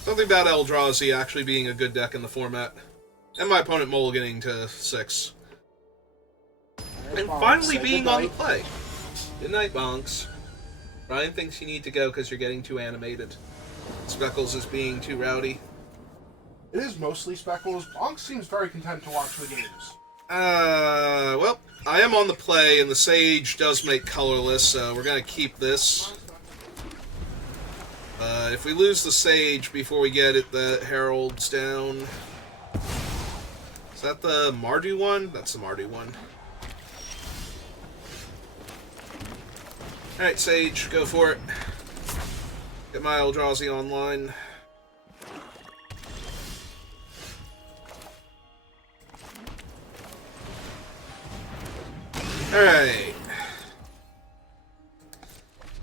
Something about Eldrazi actually being a good deck in the format. And my opponent mulliganing to 6. And finally being on the play. Good night, Bonks. Brian thinks you need to go because you're getting too animated. Speckles is being too rowdy. It is mostly Speckles. Bonk seems very content to watch the games. Well, I am on the play, and the Sage does make colorless, so we're gonna keep this. If we lose the Sage before we get it, the Herald's down. Is that the Mardu one? That's the Mardu one. Alright, Sage, go for it. Get my Eldrazi online. Alright.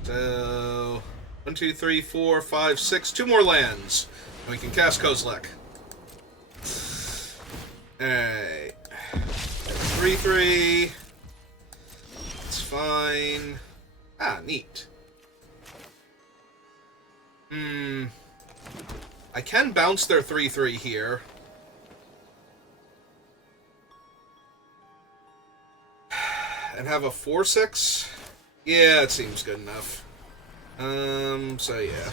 So 1, 2, 3, 4, 5, 6. 2 more lands. And we can cast Kozilek. Alright. 3/3. It's fine. Ah, neat. I can bounce their 3/3 here. And have a 4/6? Yeah, it seems good enough. So yeah.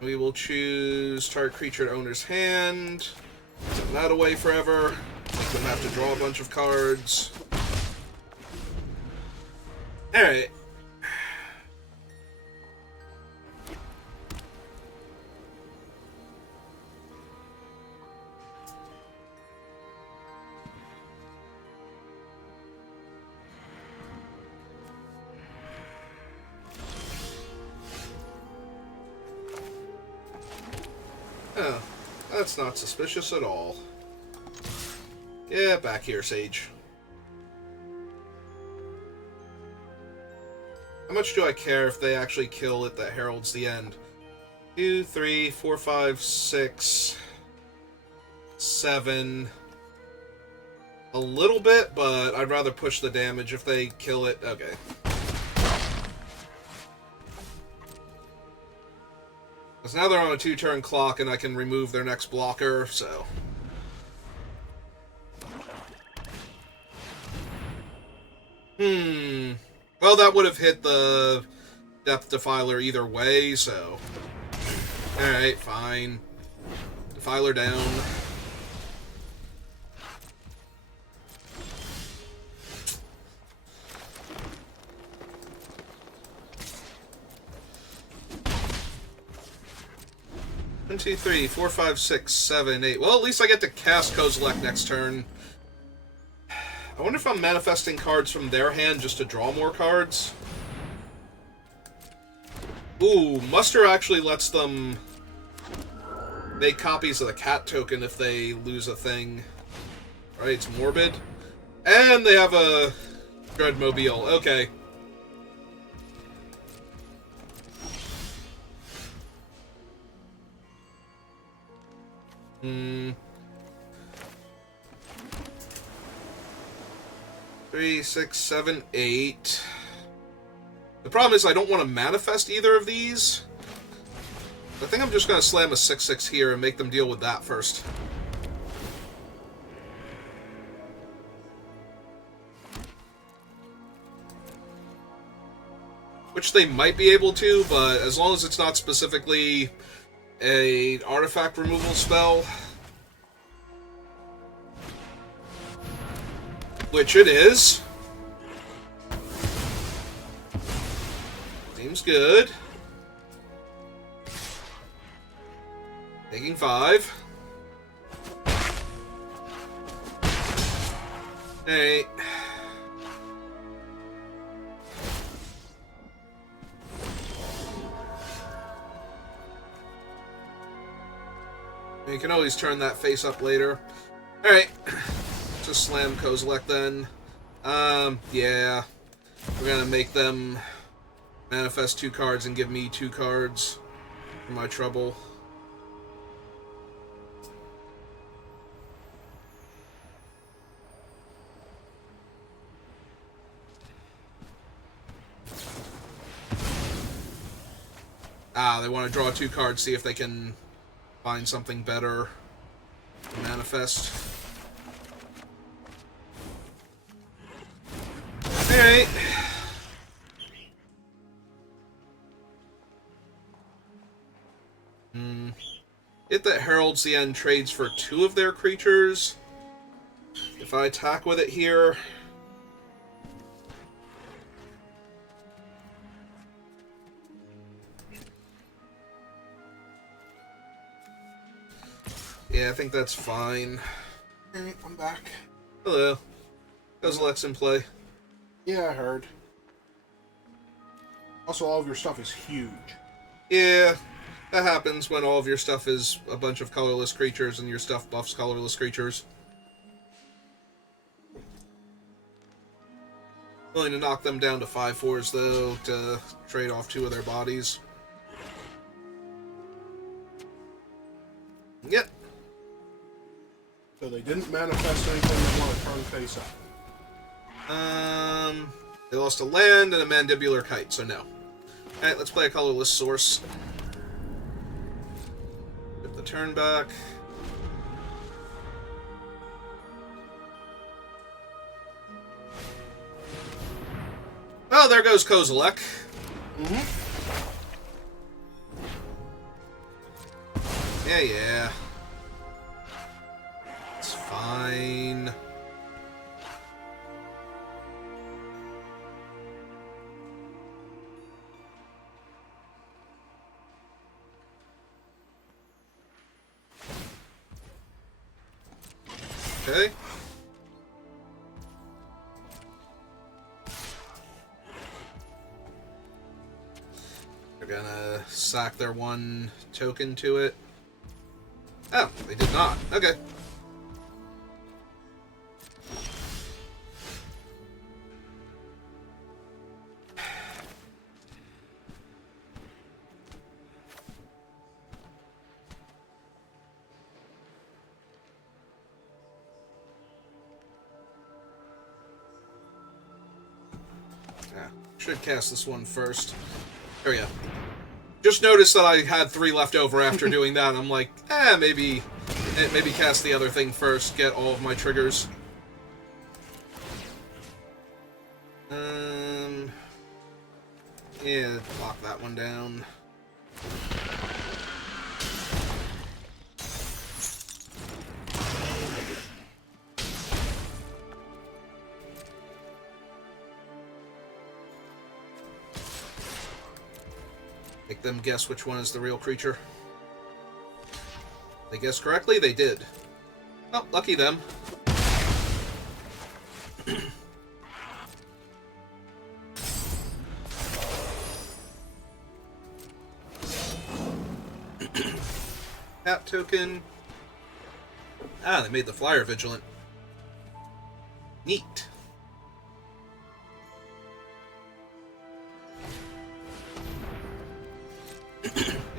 We will choose target creature to owner's hand. Put that away forever. Make them have to draw a bunch of cards. Alright. That's not suspicious at all. Yeah, back here, Sage. How much do I care if they actually kill it that heralds the end? 2, 3, 4, 5, 6, 7. A little bit, but I'd rather push the damage if they kill it. Okay. Because now they're on a 2-turn clock and I can remove their next blocker, so... Well, that would have hit the Depth Defiler either way, so... Alright, fine. Defiler down. One, two, 3, 4, 5, 6, 7, 8. Well, at least I get to cast Kozilek next turn. I wonder if I'm manifesting cards from their hand just to draw more cards. Ooh, Muster actually lets them make copies of the cat token if they lose a thing. Right, it's Morbid. And they have a Dreadmobile. Okay. Three, 6, 7, 8. The problem is I don't want to manifest either of these. I think I'm just going to slam a 6/6 here and make them deal with that first. Which they might be able to, but as long as it's not specifically an artifact removal spell. Which it is. Seems good. Taking 5. Hey. You can always turn that face up later. Alright. Just slam Kozilek then. Yeah. We're gonna make them manifest 2 cards and give me 2 cards for my trouble. They want to draw 2 cards, see if they can find something better to manifest. Alright. It that heralds the end trades for 2 of their creatures. If I attack with it here... Yeah, I think that's fine. Alright, I'm back. Hello. Kozilek's in play. Yeah, I heard. Also, all of your stuff is huge. Yeah, that happens when all of your stuff is a bunch of colorless creatures and your stuff buffs colorless creatures. Willing to knock them down to 5/4s, though, to trade off 2 of their bodies. Yep. So they didn't manifest anything they want to turn face up. They lost a land and a Mandibular Kite, so no. Alright, let's play a colorless source. Get the turn back. Well, there goes Kozilek. Yeah. It's fine. Okay. They're gonna sack their 1 token to it. Oh, they did not. Okay. Yeah, should cast this one first. There we go. Just noticed that I had 3 left over after doing that. I'm like, maybe cast the other thing first, get all of my triggers. Yeah, lock that one down. Make them guess which one is the real creature. They guessed correctly? They did. Oh, lucky them. Tap token. Ah, they made the flyer vigilant. Neat.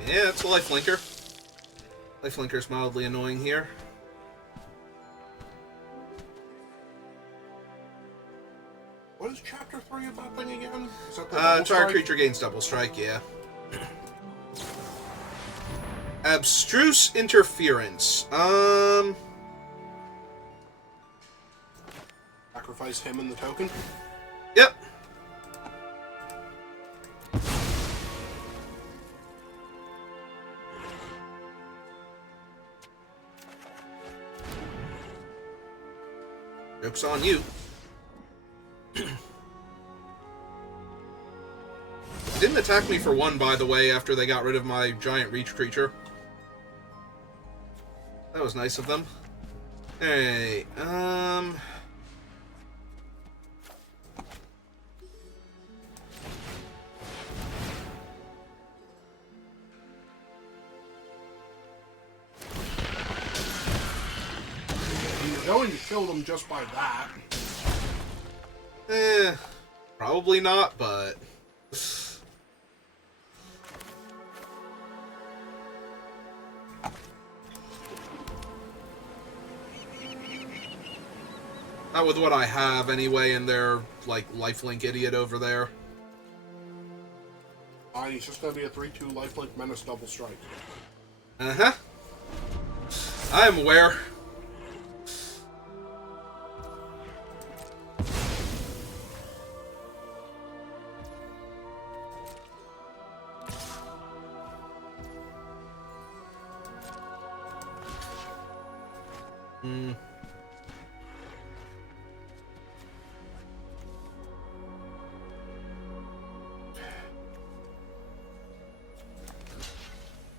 Yeah, it's a lifelinker. Lifelinker's mildly annoying here. What is Chapter 3 of that thing again? Is that the double Target strike? creature gains double strike, yeah. Abstruse interference. Sacrifice him and the token? Yep. Joke's on you. Didn't attack me for 1, by the way, after they got rid of my giant reach creature. That was nice of them. Hey, You're going to kill them just by that. Probably not, but... Not with what I have, anyway, and their, like, lifelink idiot over there. Fine, he's just going to be a 3/2 lifelink menace double strike. Uh-huh. I am aware.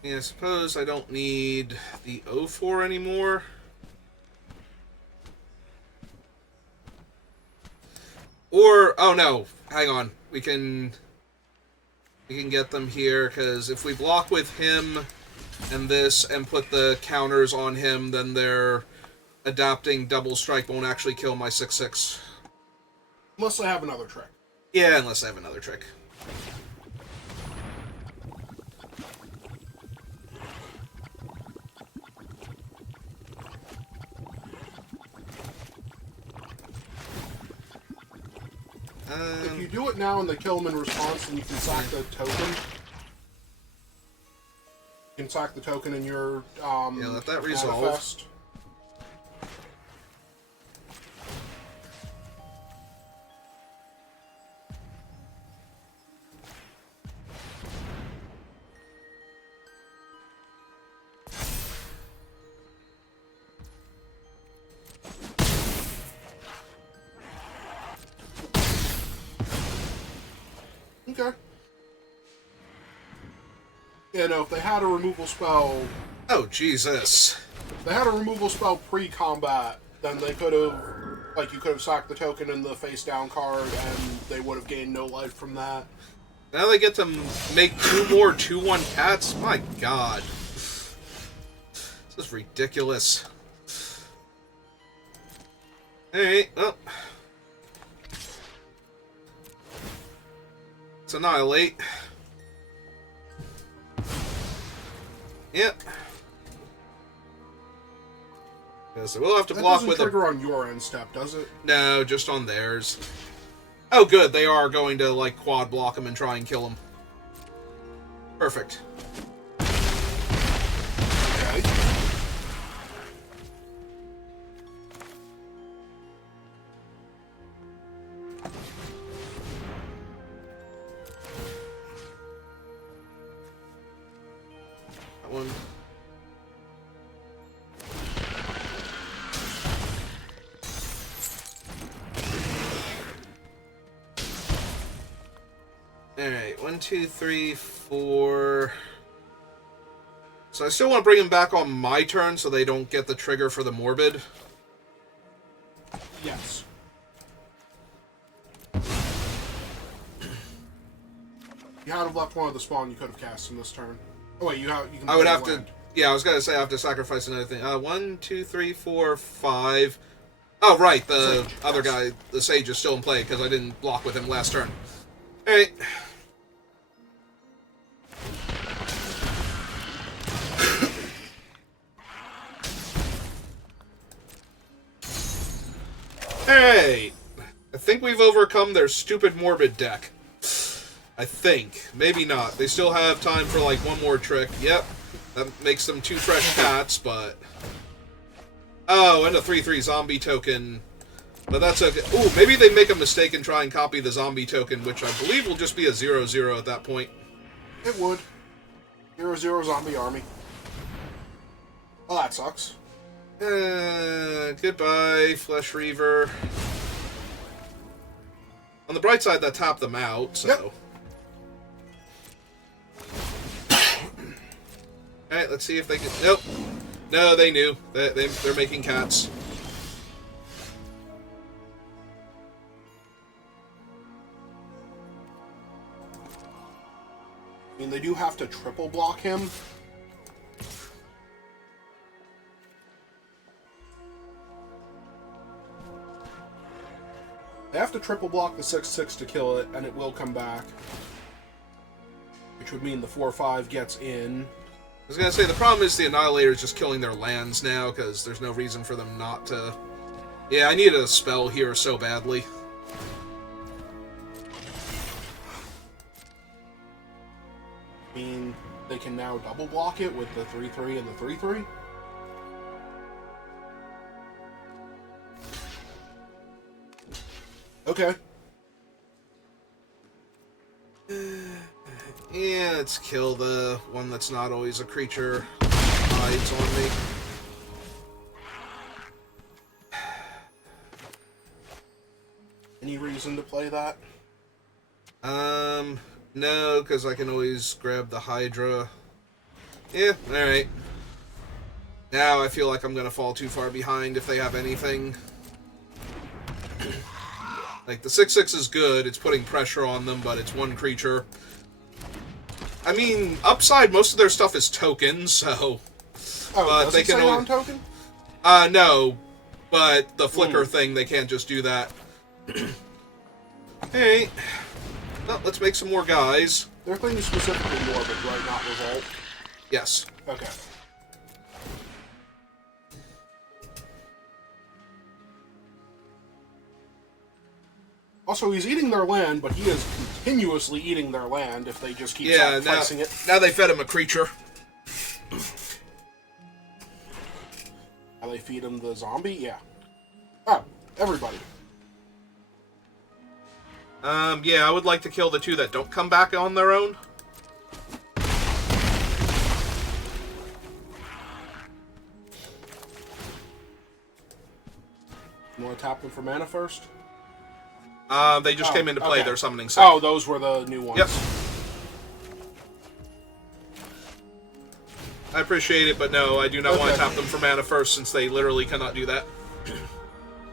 Yeah, I suppose I don't need the O4 anymore. Or, oh no, hang on. We can get them here, because if we block with him and this and put the counters on him, then their adapting double strike won't actually kill my 6/6. Unless they have another trick. Yeah, unless I have another trick. If you do it now and they kill him in response, then you can sack the token. You can sack the token in your Yeah, let that resolve. manifest. Okay. Yeah, no, if they had a removal spell, Oh, Jesus. if they had a removal spell pre-combat, then they could have, like, you could have sacked the token in the face-down card, and they would have gained no life from that. Now they get to make 2 more 2/1 cats? My god. This is ridiculous. Alright, well. Let's annihilate. Yep. Yeah, so we'll have to That block doesn't with trigger on your end step, does it? No, just on theirs. Oh, good. They are going to, like, quad block him and try and kill him. Perfect. Okay. That one. Alright, 1, 2, 3, 4. So I still want to bring him back on my turn so they don't get the trigger for the Morbid. Yes. You had have left one of the spawn you could have cast in this turn. Oh wait, you can. I would play have to... land. Yeah, I was going to say I have to sacrifice another thing. 1, 2, 3, 4, 5... Oh, right, the Sage, other yes. guy, the Sage, is still in play because I didn't block with him last turn. Alright. Hey! I think we've overcome their stupid Morbid deck. I think. Maybe not. They still have time for, like, one more trick. Yep. That makes them 2 fresh cats, but... Oh, and a 3/3 zombie token. But that's okay. Ooh, maybe they make a mistake and try and copy the zombie token, which I believe will just be a 0/0 at that point. It would. 0/0 zombie army. Oh, that sucks. Goodbye, Flesh Reaver. On the bright side, that tapped them out, so... Yep. Alright, let's see if they can... Nope. No, they knew. They're making cats. I mean, they do have to triple block him. They have to triple block the 6/6 to kill it, and it will come back. Which would mean the 4/5 gets in. I was gonna say, the problem is the Annihilator is just killing their lands now, because there's no reason for them not to... Yeah, I need a spell here so badly. I mean, they can now double block it with the 3/3 and the 3/3. Okay. Yeah, let's kill the one that's not always a creature. Hides on me. Any reason to play that? No, because I can always grab the Hydra. Yeah, alright. Now I feel like I'm gonna fall too far behind if they have anything. Like, the 6/6 is good, it's putting pressure on them, but it's one creature. I mean, upside, most of their stuff is tokens, so... Oh, But does they it can say only- non-token? No. But the flicker thing, they can't just do that. Alright. Well, let's make some more guys. They're thinking specifically Morbid, right? Not Revolt. Yes. Okay. Also, he's eating their land, but he is continuously eating their land if they just keep Yeah, sacrificing it. now they fed him a creature. How they feed him the zombie? Yeah. Oh, everybody. Yeah, I would like to kill the 2 that don't come back on their own. You want to tap them for mana first? They just came into play, okay. they're summoning set. Oh, those were the new ones. Yep. I appreciate it, but no, I do not want to Okay. tap them for mana first, since they literally cannot do that.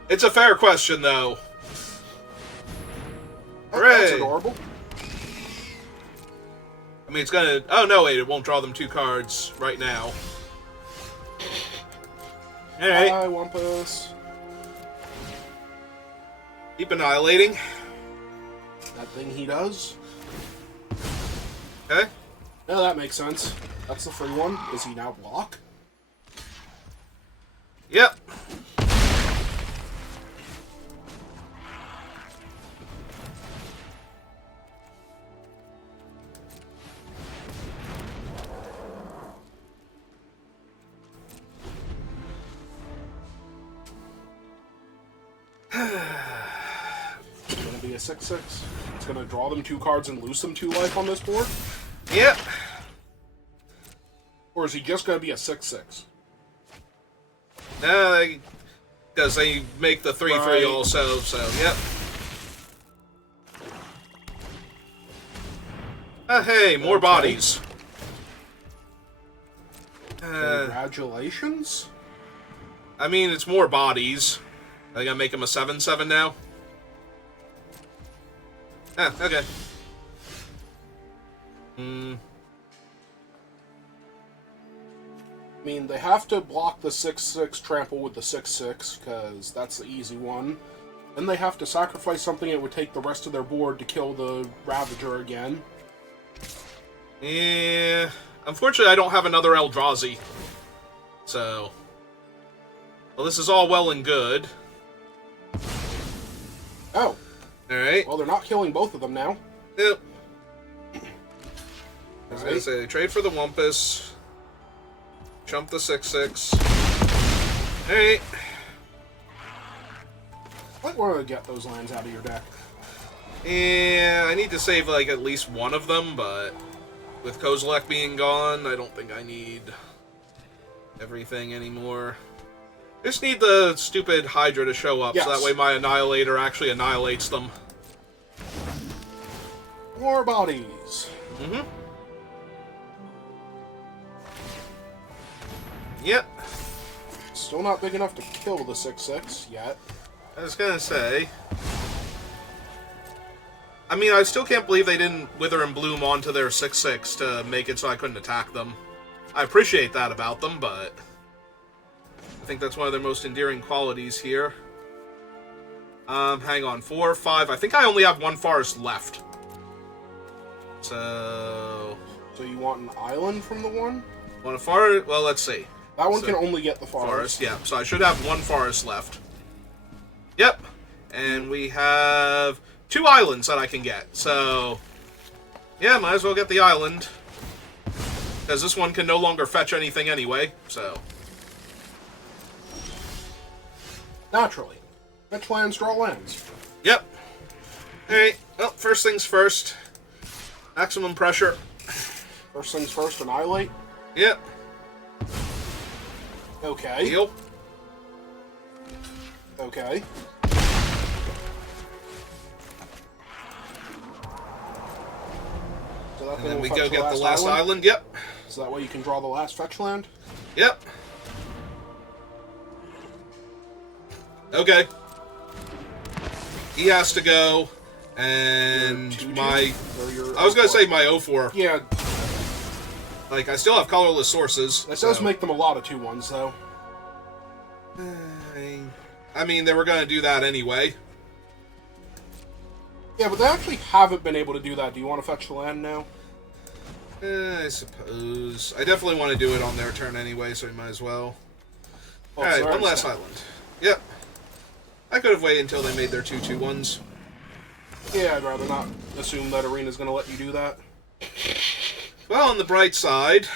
It's a fair question, though. That's Hooray! adorable. I mean, it's gonna... Oh, no, wait, it won't draw them 2 cards right now. Alright. Bye, Wumpus. Keep annihilating. That thing he does. Okay. Yeah, that makes sense. That's the free one. Is he now block? Yep. It's gonna be a 6/6. It's gonna draw them 2 cards and lose them 2 life on this board? Yep. Or is he just gonna be a 6/6? Because they make the 3/3 Right. also, so yep. Hey, more Okay. bodies. Congratulations? I mean, it's more bodies. I gotta make him a 7/7 now. Okay. I mean, they have to block the 6/6 trample with the 6/6, because that's the easy one. Then they have to sacrifice something that would take the rest of their board to kill the Ravager again. Yeah. Unfortunately, I don't have another Eldrazi. So. Well, this is all well and good. Oh, Alright. well, they're not killing both of them now. Yep. I was gonna Alright. say, they trade for the Wumpus. Jump the 6/6. Alright. Might want to get those lands out of your deck. Yeah, I need to save, like, at least one of them, but with Kozilek being gone, I don't think I need everything anymore. Just need the stupid Hydra to show up, Yes. so that way my Annihilator actually annihilates them. More bodies. Mm-hmm. Yep. Still not big enough to kill the 6/6 yet. I was gonna say... I mean, I still can't believe they didn't Wither and Bloom onto their 6/6 to make it so I couldn't attack them. I appreciate that about them, but... I think that's one of their most endearing qualities here. Hang on. 4, 5... I think I only have 1 forest left. So... So you want an island from the one? Want a forest? Well, let's see. That one So- can only get the Forest, yeah. So I should have 1 forest left. Yep. And we have 2 islands that I can get. So, yeah, might as well get the island. Because this one can no longer fetch anything anyway, so. Naturally. Fetch lands, draw lands. Yep. Alright, well, first things first. Maximum pressure. First things first, annihilate. Yep. Okay. Heal. Okay. So that And thing then will we fetch go get the last island. Yep. So that way you can draw the last fetch land. Yep. Okay. He has to go, and Your 2/2? my... Or your I was gonna 04? say my 04. Yeah, Like, I still have colorless sources. that does make them a lot of 2/1s, though. I mean, they were gonna do that anyway. Yeah, but they actually haven't been able to do that. Do you want to fetch the land now? I suppose. I definitely want to do it on their turn anyway, so we might as well. Oh, Alright, sorry, one last Stan. island. Yep. I could have waited until they made their 2/2/1s. Yeah, I'd rather not assume that Arena's going to let you do that. Well, on the bright side,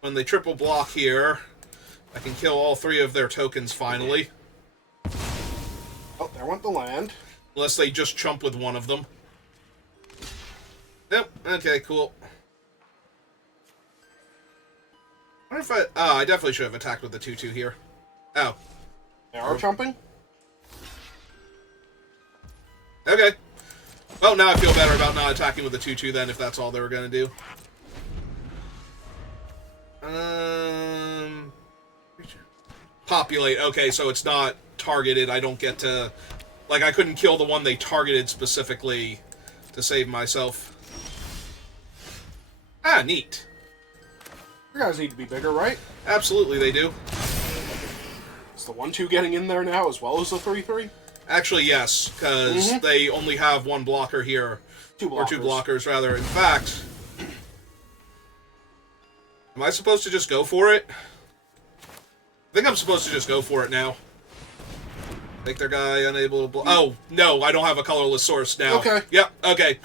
when they triple block here, I can kill all 3 of their tokens finally. Oh, there went the land. Unless they just chump with one of them. Nope. Okay, cool. I wonder if I... Oh, I definitely should have attacked with the 2/2 here. Oh. They are jumping. Okay. Well, now I feel better about not attacking with the 2/2 then, if that's all they were going to do. Populate. Okay, so it's not targeted. I don't get to... Like, I couldn't kill the one they targeted specifically to save myself. Ah, neat. You guys need to be bigger, right? Absolutely they do. Is the 1/2 getting in there now as well as the 3/3? Actually, yes, because they only have one blocker here. Or two blockers, rather. In fact, am I supposed to just go for it? I think I'm supposed to just go for it now. Make their guy unable to block. Oh, no, I don't have a colorless source now. Okay. Yep, okay.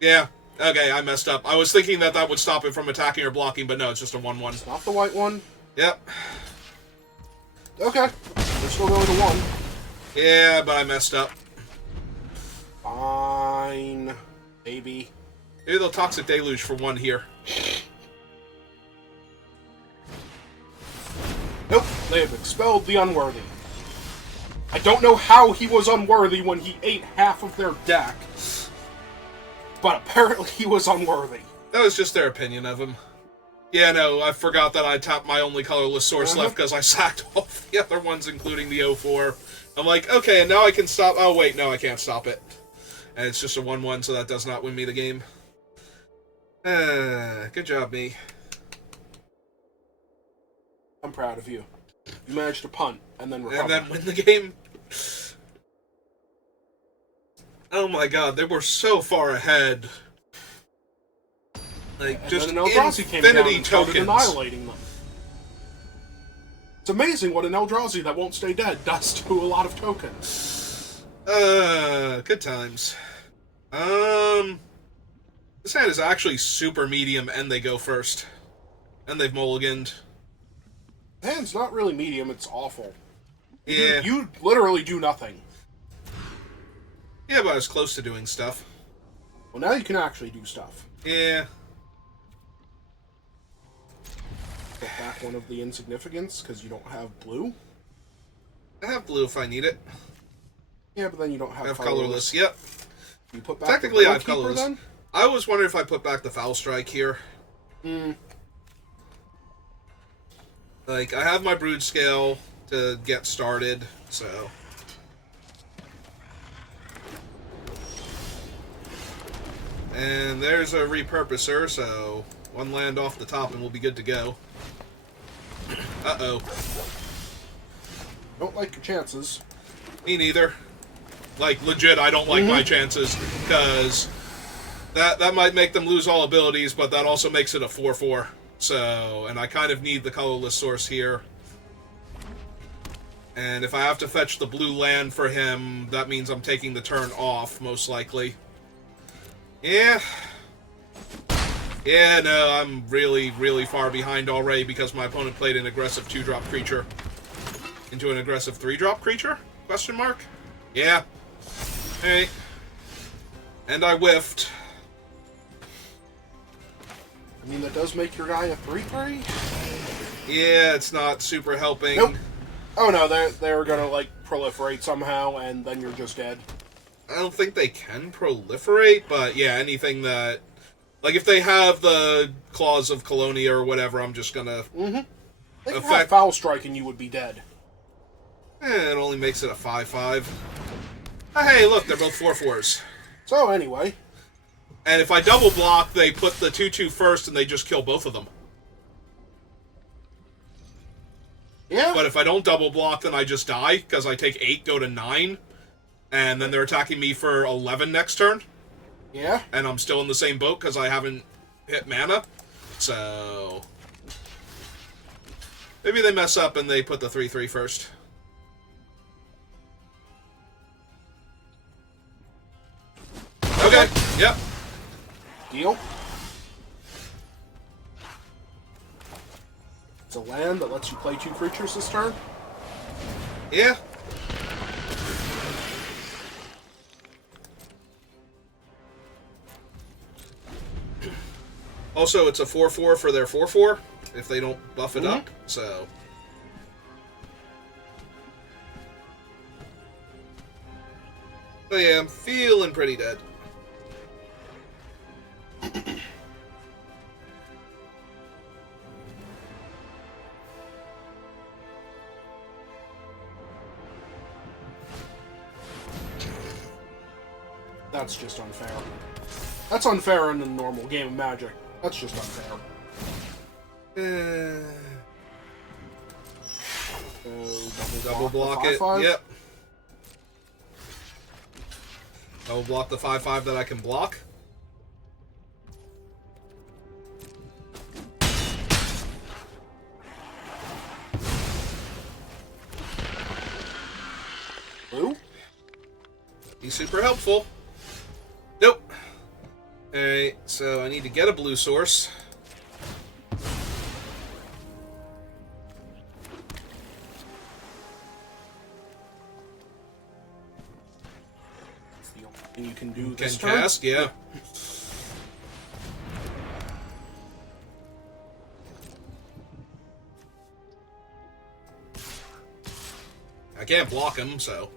Yeah, okay, I messed up. I was thinking that that would stop it from attacking or blocking, but no, it's just a 1/1. It's not the white one. Yep. Okay. We're still going to 1. Yeah, but I messed up. Fine. Maybe. Maybe they'll Toxic Deluge for 1 here. Nope. They have expelled the unworthy. I don't know how he was unworthy when he ate half of their deck. But apparently he was unworthy. That was just their opinion of him. Yeah, no, I forgot that I tapped my only colorless source left because I sacked off the other ones, including the 0/4. I'm like, okay, and now I can stop. Oh, wait, no, I can't stop it. And it's just a 1/1, so that does not win me the game. Good job, me. I'm proud of you. You managed to punt and then recover. And then win the game. Oh my god, they were so far ahead. Like, and just then an Eldrazi came down infinity and started tokens. annihilating them. It's amazing what an Eldrazi that won't stay dead does to a lot of tokens. Good times. This hand is actually super medium, and they go first. And they've mulliganed. The hand's not really medium, it's awful. Yeah. You literally do nothing. Yeah, but I was close to doing stuff. Well, now you can actually do stuff. Yeah. Get back one of the insignificance, because you don't have blue. I have blue if I need it. Yeah, but then you don't I have have colorless, yep. You put back Technically, the I have Keeper, colorless. then? I was wondering if I put back the Foul Strike here. Like, I have my Brood Scale to get started, so... And there's a Repurposer, so 1 land off the top and we'll be good to go. Uh-oh. Don't like your chances. Me neither. Like, legit, I don't like my chances, because that might make them lose all abilities, but that also makes it a 4/4. So, and I kind of need the colorless source here. And if I have to fetch the blue land for him, that means I'm taking the turn off, most likely. Yeah. Yeah, no, I'm really, really far behind already because my opponent played an aggressive 2-drop creature into an aggressive 3-drop creature? Question mark? Yeah. Hey. And I whiffed. I mean, that does make your guy a 3/3? Yeah, it's not super helping. Nope. Oh no, they're gonna, like, proliferate somehow, and then you're just dead. I don't think they can proliferate, but yeah, anything that... Like, if they have the Claws of Colonia or whatever, I'm just gonna... They could have Foul Strike and you would be dead. It only makes it a 5/5. Oh, hey, look, they're both 4/4s. So, anyway. And if I double block, they put the 2/2 first and they just kill both of them. Yeah. But if I don't double block, then I just die, because I take 8, go to 9, and then they're attacking me for 11 next turn. Yeah. And I'm still in the same boat, because I haven't hit mana. So... maybe they mess up and they put the 3/3 first. Okay, yep. Deal. It's a land that lets you play 2 creatures this turn. Yeah. Also, it's a 4/4 for their 4/4 if they don't buff it up, so... But yeah, I'm feeling pretty dead. That's just unfair. That's unfair in a normal game of Magic. That's just unfair. So Double block it. 5/5. Yep. Double block the 5/5 that I can block. Blue? Be super helpful. Nope. Alright, so I need to get a blue source. And you can do Can this turn. cast, yeah. I can't block him, so.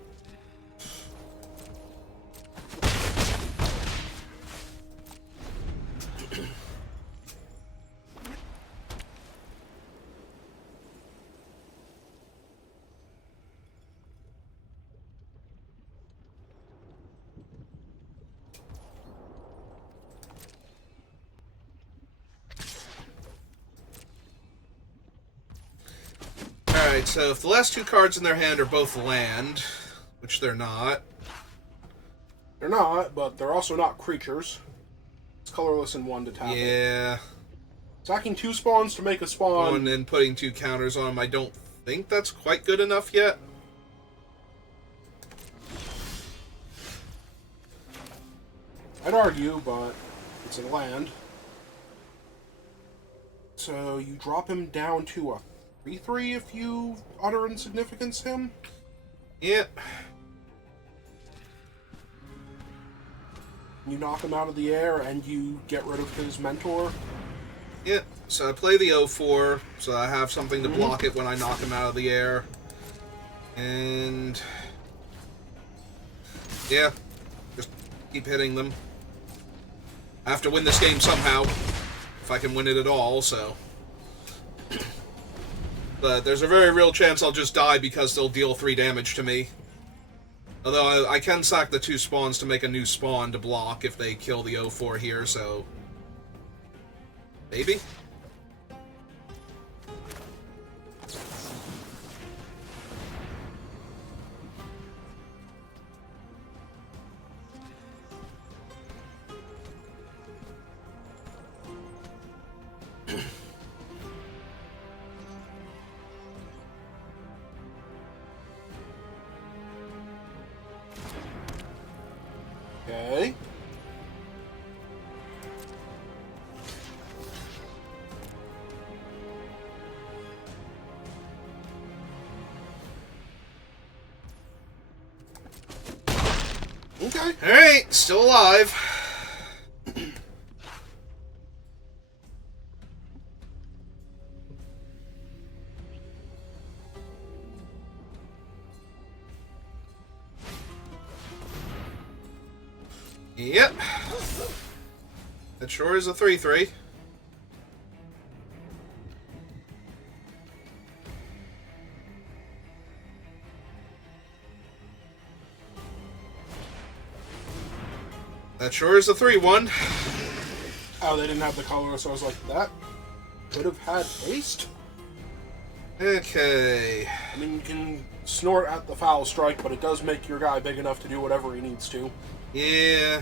Alright, so if the last two cards in their hand are both land, which they're not. They're not, but they're also not creatures. It's colorless and 1 to tap it. Yeah. Sacking 2 spawns to make a spawn. And then putting 2 counters on them, I don't think that's quite good enough yet. I'd argue, but it's a land. So you drop him down to a 3/3 if you utter insignificance him. Yep. You knock him out of the air and you get rid of his mentor. Yep. So I play the 0/4, so I have something to block it when I knock him out of the air. And yeah, just keep hitting them. I have to win this game somehow, if I can win it at all, so. But there's a very real chance I'll just die because they'll deal 3 damage to me. Although I can sack the 2 spawns to make a new spawn to block if they kill the 0/4 here, so. Maybe? Okay. Okay. Alright, still alive. Yep. That sure is a 3/3. That sure is a 3/1. Oh, they didn't have the color, so I was like, that could have had haste? Okay. I mean, you can snort at the foul strike, but it does make your guy big enough to do whatever he needs to. Yeah.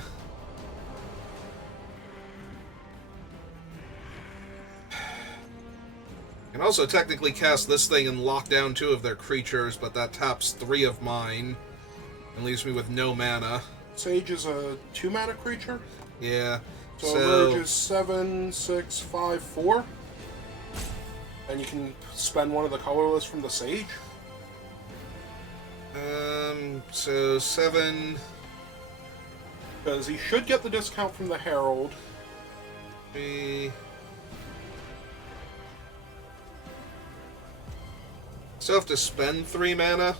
Can also technically cast this thing and lock down 2 of their creatures, but that taps 3 of mine and leaves me with no mana. Sage is a 2-mana creature, Yeah. so Emerge is 7, 6, 5, 4. And you can spend one of the colorless from the Sage. So 7. Because he should get the discount from the Herald. 3. Still have to spend 3 mana.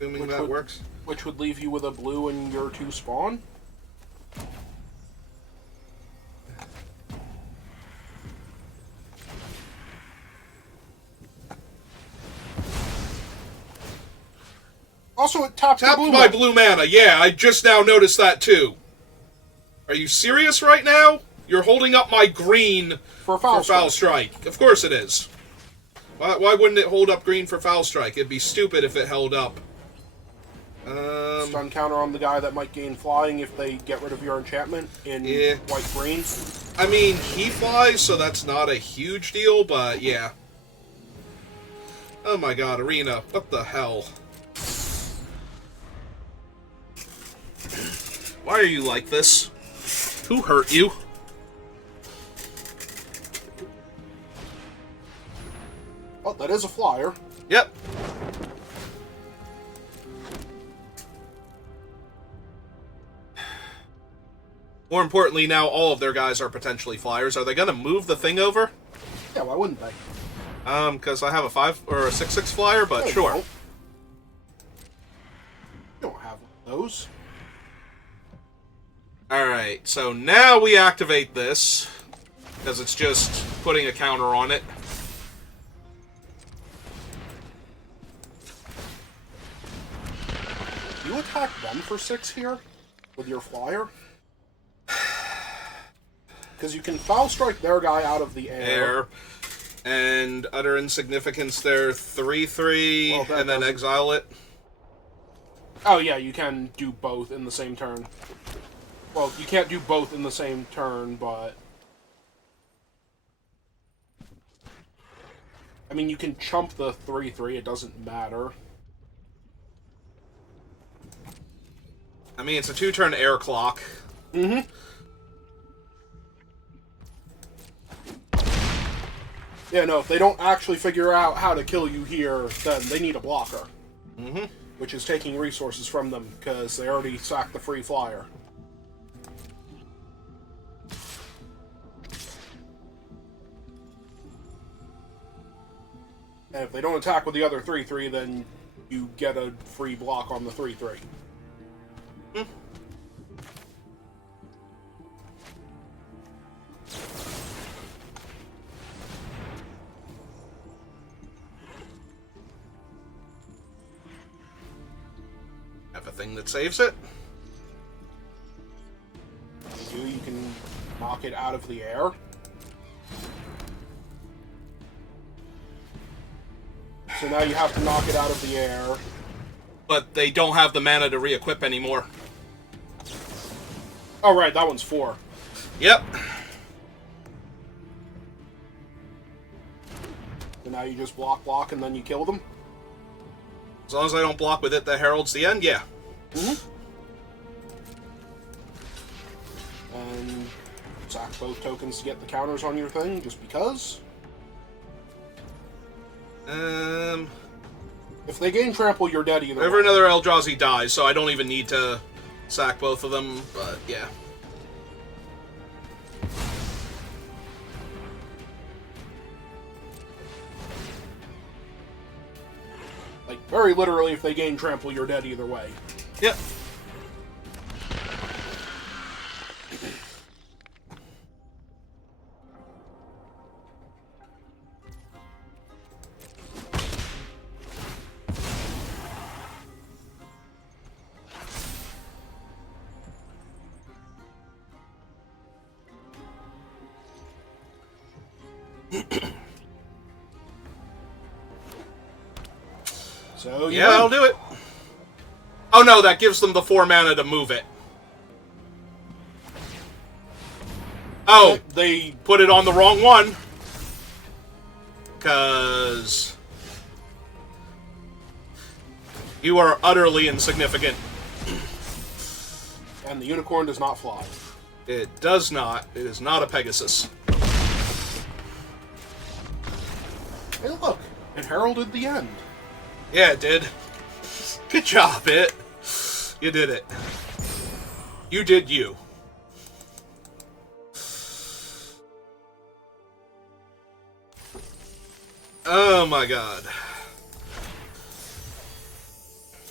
Assuming Which that would- works. Which would leave you with a blue and your 2 spawn. Also, it tapped Tapped the blue my mana. blue mana. Yeah, I just now noticed that too. Are you serious right now? You're holding up my green For foul for Foul Strike. Of course it is. Why wouldn't it hold up green for Foul Strike? It'd be stupid if it held up. Stun counter on the guy that might gain flying if they get rid of your enchantment in Yeah. white-green. I mean, he flies, so that's not a huge deal, but yeah. Oh my god, Arena, what the hell? Why are you like this? Who hurt you? Oh, that is a flyer. Yep. More importantly, now all of their guys are potentially flyers. Are they going to move the thing over? Yeah, why wouldn't they? Because I have a 5 or a 6/6 flyer, but No, sure. You don't have those. Alright, so now we activate this, because it's just putting a counter on it. You attack them for 6 here? With your flyer? Because you can foul strike their guy out of the air. And utter insignificance there, 3/3, Well, that and then doesn't- exile it. Oh yeah, you can do both in the same turn. Well, you can't do both in the same turn, but... I mean, you can chump the 3/3, it doesn't matter. I mean, it's a 2-turn air clock. Mm-hmm. Yeah, no, if they don't actually figure out how to kill you here, then they need a blocker. Mm-hmm. Which is taking resources from them, because they already sacked the free flyer. And if they don't attack with the other 3/3, then you get a free block on the 3/3. Have a thing that saves it. You can knock it out of the air. So now you have to knock it out of the air. But they don't have the mana to re-equip anymore. Oh, right, that one's 4. Yep. So now you just block, and then you kill them. As long as I don't block with it that heralds the end, yeah. Mm-hmm. And sack both tokens to get the counters on your thing, just because. If they gain trample, you're dead either Whenever way. another Eldrazi dies, so I don't even need to sack both of them, but yeah. Like, very literally, if they gain trample, you're dead either way. Yep. So, Yeah, I'll do it. Oh no, that gives them the 4 mana to move it. Oh, They put it on the wrong one. 'Cause you are utterly insignificant. And the unicorn does not fly. It does not. It is not a Pegasus. Hey, look! It heralded the end. Yeah, it did. Good job, it. You did it. You did you. Oh my god.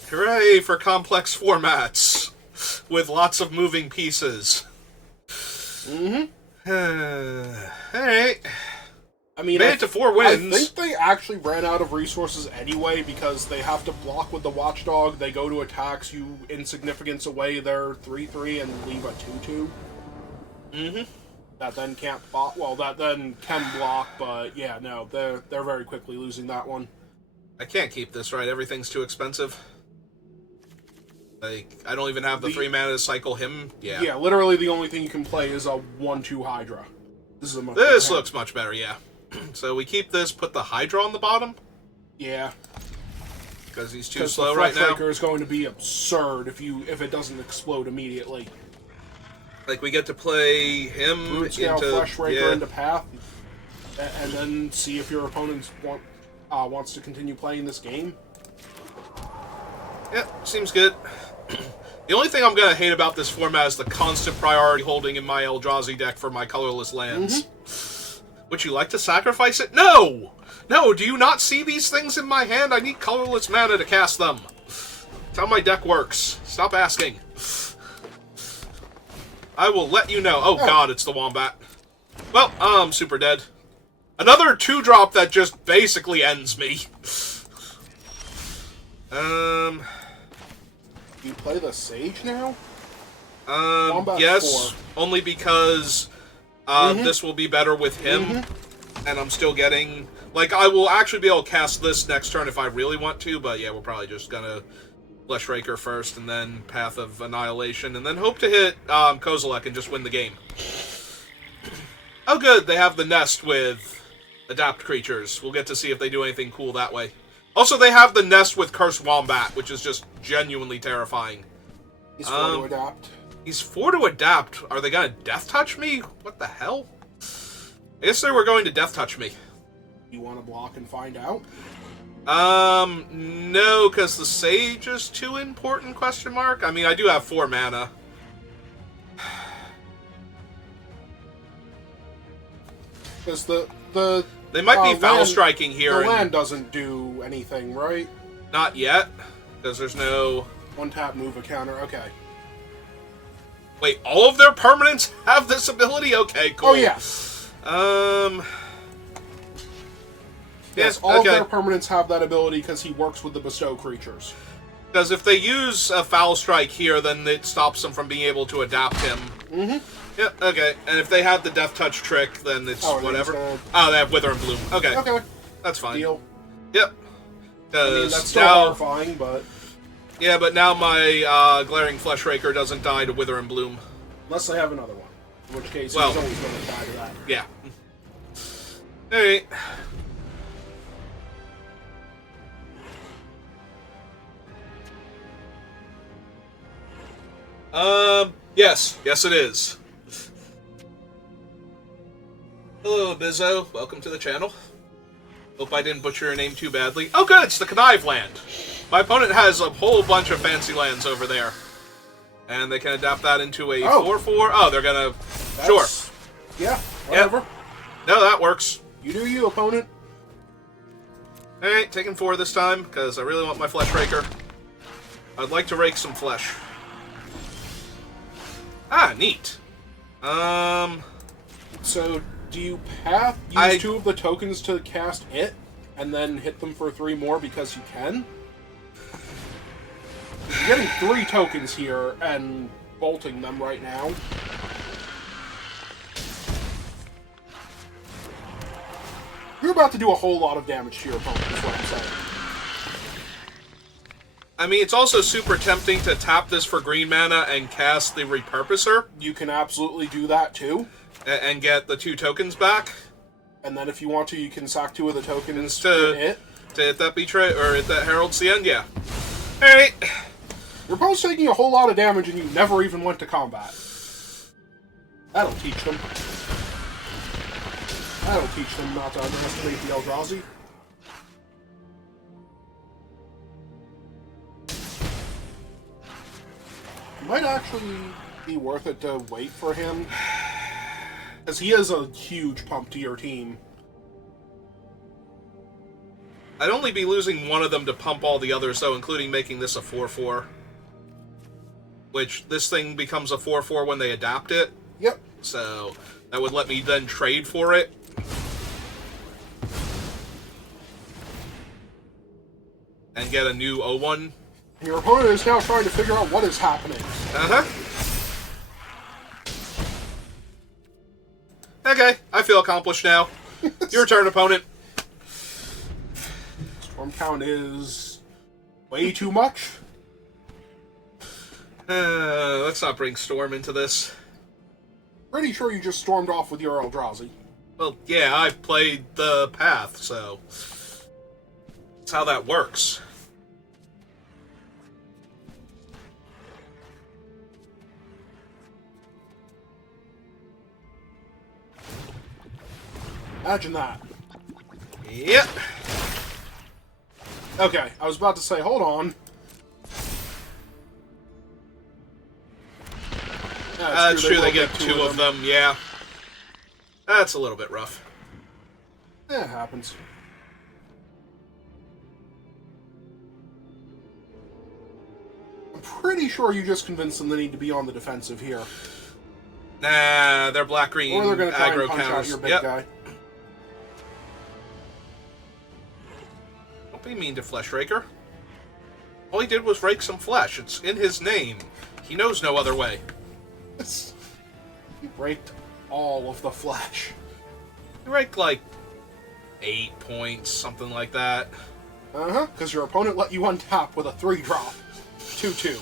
Hooray for complex formats with lots of moving pieces. Mm-hmm. Alright. I mean, Made it to 4 wins. I think they actually ran out of resources anyway because they have to block with the Watchdog. They go to attacks, you insignificance away their 3/3 and leave a 2/2. Mm-hmm. that then can't block. Well, that then can block, but yeah, no, they're very quickly losing that one. I can't keep this, right? Everything's too expensive. Like, I don't even have the 3 mana to cycle him. Yeah. Yeah, literally the only thing you can play is a 1/2 Hydra. This is a much This better looks much better, yeah. So we keep this, put the Hydra on the bottom, yeah, because he's too because slow the right now. Fleshraker is going to be absurd if it doesn't explode immediately. Like, we get to play him Root Scale into... Fleshraker yeah. into Path, and then see if your opponent wants to continue playing this game. Yeah, seems good. The only thing I'm going to hate about this format is the constant priority holding in my Eldrazi deck for my colorless lands. Would you like to sacrifice it? No! No, do you not see these things in my hand? I need colorless mana to cast them. That's how my deck works. Stop asking. I will let you know. Oh god, it's the Wombat. Well, I'm super dead. Another 2-drop that just basically ends me. You play the Sage now? Wombat's Yes, 4. only because this will be better with him, and I'm still getting... Like, I will actually be able to cast this next turn if I really want to, but yeah, we're probably just gonna Fleshraker first, and then Path of Annihilation, and then hope to hit Kozilek and just win the game. Oh good, they have the nest with Adapt Creatures. We'll get to see if they do anything cool that way. Also, they have the nest with Cursed Wombat, which is just genuinely terrifying. He's 4 to adapt. He's 4 to adapt. Are they gonna Death Touch me? What the hell? I guess they were going to Death Touch me. You want to block and find out? No, because the Sage is too important, question mark? I mean, I do have 4 mana. Because the They might be foul land- striking here. The and land doesn't do anything, right? Not yet, because there's no... 1-tap, move a counter. Okay. Wait, all of their permanents have this ability? Okay, cool. Oh yeah. Yes, all of their permanents have that ability because he works with the bestow creatures. Because if they use a foul strike here, then it stops them from being able to adapt him. Yeah, okay. And if they have the Death Touch trick, then it's whatever. Oh, they have Wither and Bloom. Okay. Okay. That's fine. Deal. Yep. I mean, that's still horrifying, but... Yeah, but now my Glaring Fleshraker doesn't die to Wither and Bloom. Unless they have another one. In which case, Well, he's always going to die to that. Yeah. Alright. Yes. Yes, it is. Hello, Bizzo. Welcome to the channel. Hope I didn't butcher your name too badly. Oh, good! It's the Connive land! My opponent has a whole bunch of fancy lands over there. And they can adapt that into a 4/4. Oh, they're gonna... Sure. Yeah, whatever. Yep. No, that works. You do you, opponent. Alright, taking 4 this time, because I really want my Fleshraker. I'd like to rake some flesh. Ah, neat. So, do you use 2 of the tokens to cast it, and then hit them for 3 more because you can? You're getting 3 tokens here, and bolting them right now. You're about to do a whole lot of damage to your opponent, is what I'm saying. I mean, it's also super tempting to tap this for green mana and cast the Repurposer. You can absolutely do that, too. And get the 2 tokens back. And then if you want to, you can sack 2 of the tokens to hit. To hit that Betray, or hit that Herald's the end, yeah. Alright. Your opponent's taking a whole lot of damage and you never even went to combat. That'll teach them. That'll teach them not to underestimate the Eldrazi. It might actually be worth it to wait for him. Because he is a huge pump to your team. I'd only be losing one of them to pump all the others, though, including making this a 4/4. Which, this thing becomes a 4/4 when they adapt it. Yep. So, that would let me then trade for it. And get a new 0/1. Your opponent is now trying to figure out what is happening. Uh-huh. Okay, I feel accomplished now. Your turn, opponent. Storm count is way too much. Let's not bring Storm into this. Pretty sure you just stormed off with your Eldrazi. Well, yeah, I played the path, so that's how that works. Imagine that. Yep. Okay, I was about to say, hold on. Yeah, It's true, they will get two of them, yeah. That's a little bit rough. Yeah, it happens. I'm pretty sure you just convinced them they need to be on the defensive here. Nah, they're black-green Or they're going to try aggro and punch counters. out your big Yep. guy. Don't be mean to Fleshraker. All he did was rake some flesh. It's in his name. He knows no other way. He raked all of the flesh. He raked like 8 points, something like that. Uh-huh, because your opponent let you untap with a 3-drop. 2-2.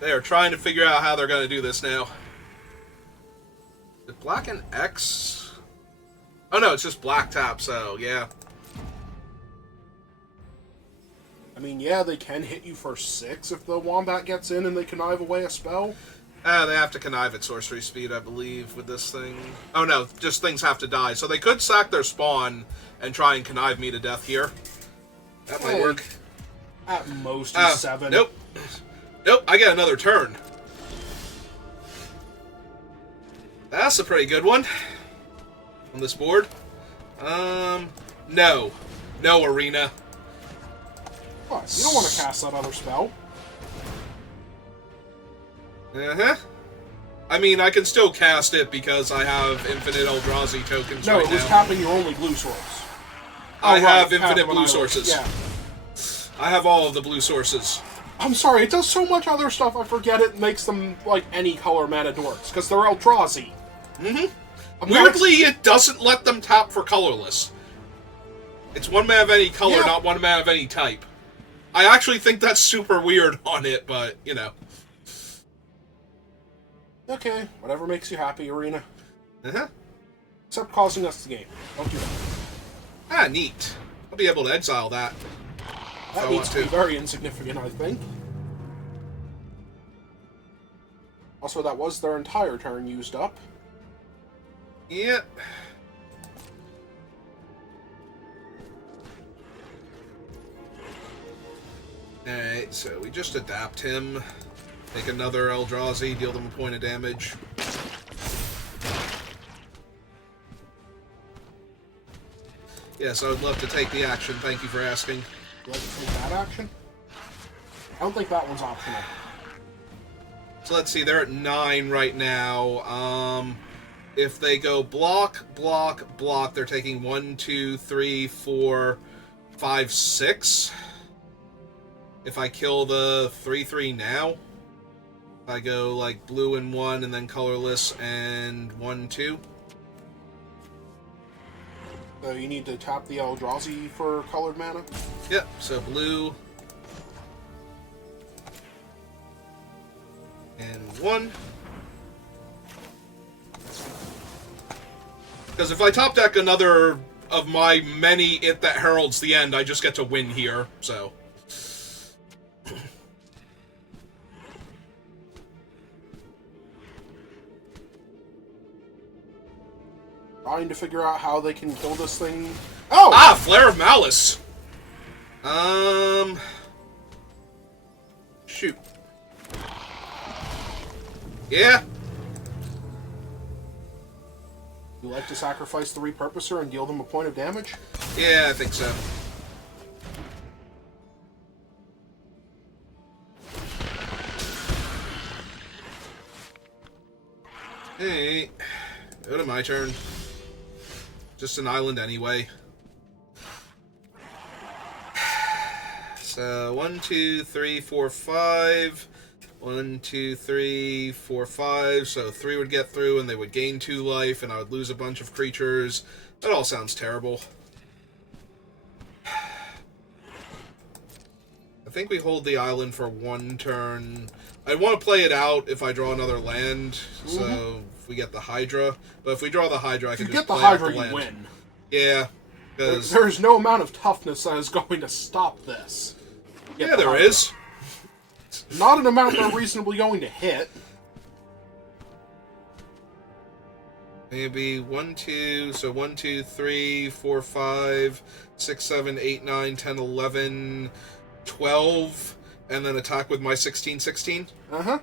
They are trying to figure out how they're going to do this now. Is black and X? Oh no, it's just black tap, so yeah. I mean, yeah, they can hit you for 6 if the Wombat gets in and they connive away a spell. They have to connive at sorcery speed, I believe, with this thing. Oh no, just things have to die. So they could sack their spawn and try and connive me to death here. That might work. At most, is 7. Nope. Nope, I get another turn. That's a pretty good one. On this board. No. No, Arena. What? You don't want to cast that other spell. Uh-huh. I mean, I can still cast it because I have infinite Eldrazi tokens No, right it was now. tapping your only blue source. I Oh, right, have infinite half of an blue island. sources. Yeah. I have all of the blue sources. I'm sorry, it does so much other stuff, I forget it makes them, like, any color mana dorks, because they're Eldrazi. Mm-hmm. Weirdly, it doesn't let them tap for colorless. It's one mana of any color, Yeah. not one mana of any type. I actually think that's super weird on it, but, you know. Okay, whatever makes you happy, Arena. Uh-huh. Except causing us the game. Don't do that. Ah, neat. I'll be able to exile that. That I needs want to be to. very insignificant, I think. Also, that was their entire turn used up. Yep. Alright, so we just adapt him. Make another Eldrazi, deal them a point of damage. Yes, I would love to take the action. Thank you for asking. Would you like to take that action? I don't think that one's optional. So let's see, they're at 9 right now. If they go block, block, block, they're taking 1, 2, 3, 4, 5, 6. If I kill the 3/3 now, if I go like blue and 1 and then colorless and 1, 2. So you need to tap the Eldrazi for colored mana? Yep, so blue and 1. Because if I top deck another of my many It That Heralds the End, I just get to win here, so. Trying to figure out how they can kill this thing. Oh! Ah, Flare of Malice! Shoot. Yeah. You like to sacrifice the Repurposer and deal them a point of damage? Yeah, I think so. Hey, go to my turn. Just an island anyway. So 1, 2, 3, 4, 5. 1, 2, 3, 4, 5. So 3 would get through, and they would gain 2 life, and I would lose a bunch of creatures. That all sounds terrible. I think we hold the island for 1 turn. I want to play it out if I draw another land, so if we get the Hydra. But if we draw the Hydra, I If can you just get the play out Hydra, land. you win. Yeah, because There's no amount of toughness that is going to stop this. Get yeah, the there Hydra. is. Not an amount they're reasonably going to hit. Maybe 1, 2. So 1, 2, 3, 4, 5, 6, 7, 8, 9, 10, 11, 12, and then attack with my 16, 16. Uh-huh.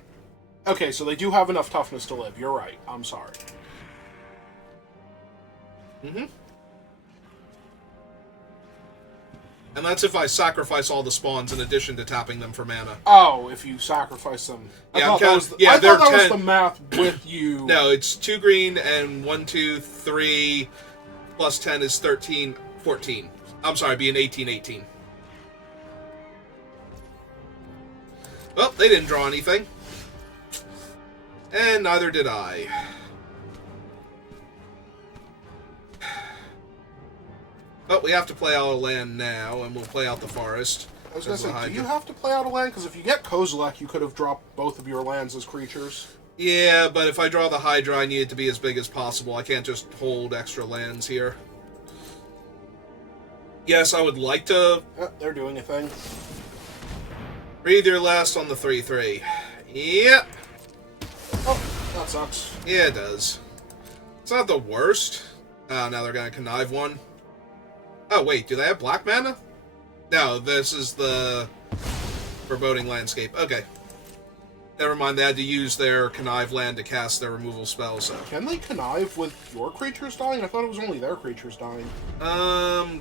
Okay, so they do have enough toughness to live. You're right. I'm sorry. Mm-hmm. And that's if I sacrifice all the spawns in addition to tapping them for mana. Oh, if you sacrifice them. Yeah, I thought that was the, yeah, I they're thought that was 10. the math with you. No, it's 2 green and 1, 2, 3 plus 10 is 13, 14. I'm sorry, being 18, 18. Well, they didn't draw anything. And neither did I. But we have to play out a land now, and we'll play out the forest. I was going to Because of the say, do you Hydra. have to play out a land? Because if you get Kozilek, you could have dropped both of your lands as creatures. Yeah, but if I draw the Hydra, I need it to be as big as possible. I can't just hold extra lands here. Yes, I would like to They're doing a thing. breathe your last on the 3/3. Yep. Oh, that sucks. Yeah, it does. It's not the worst. Oh, now they're gonna connive one. Oh, wait, do they have black mana? No, this is the Foreboding Landscape. Okay. Never mind, they had to use their connive land to cast their removal spell, so. Can they connive with your creatures dying? I thought it was only their creatures dying. Oh,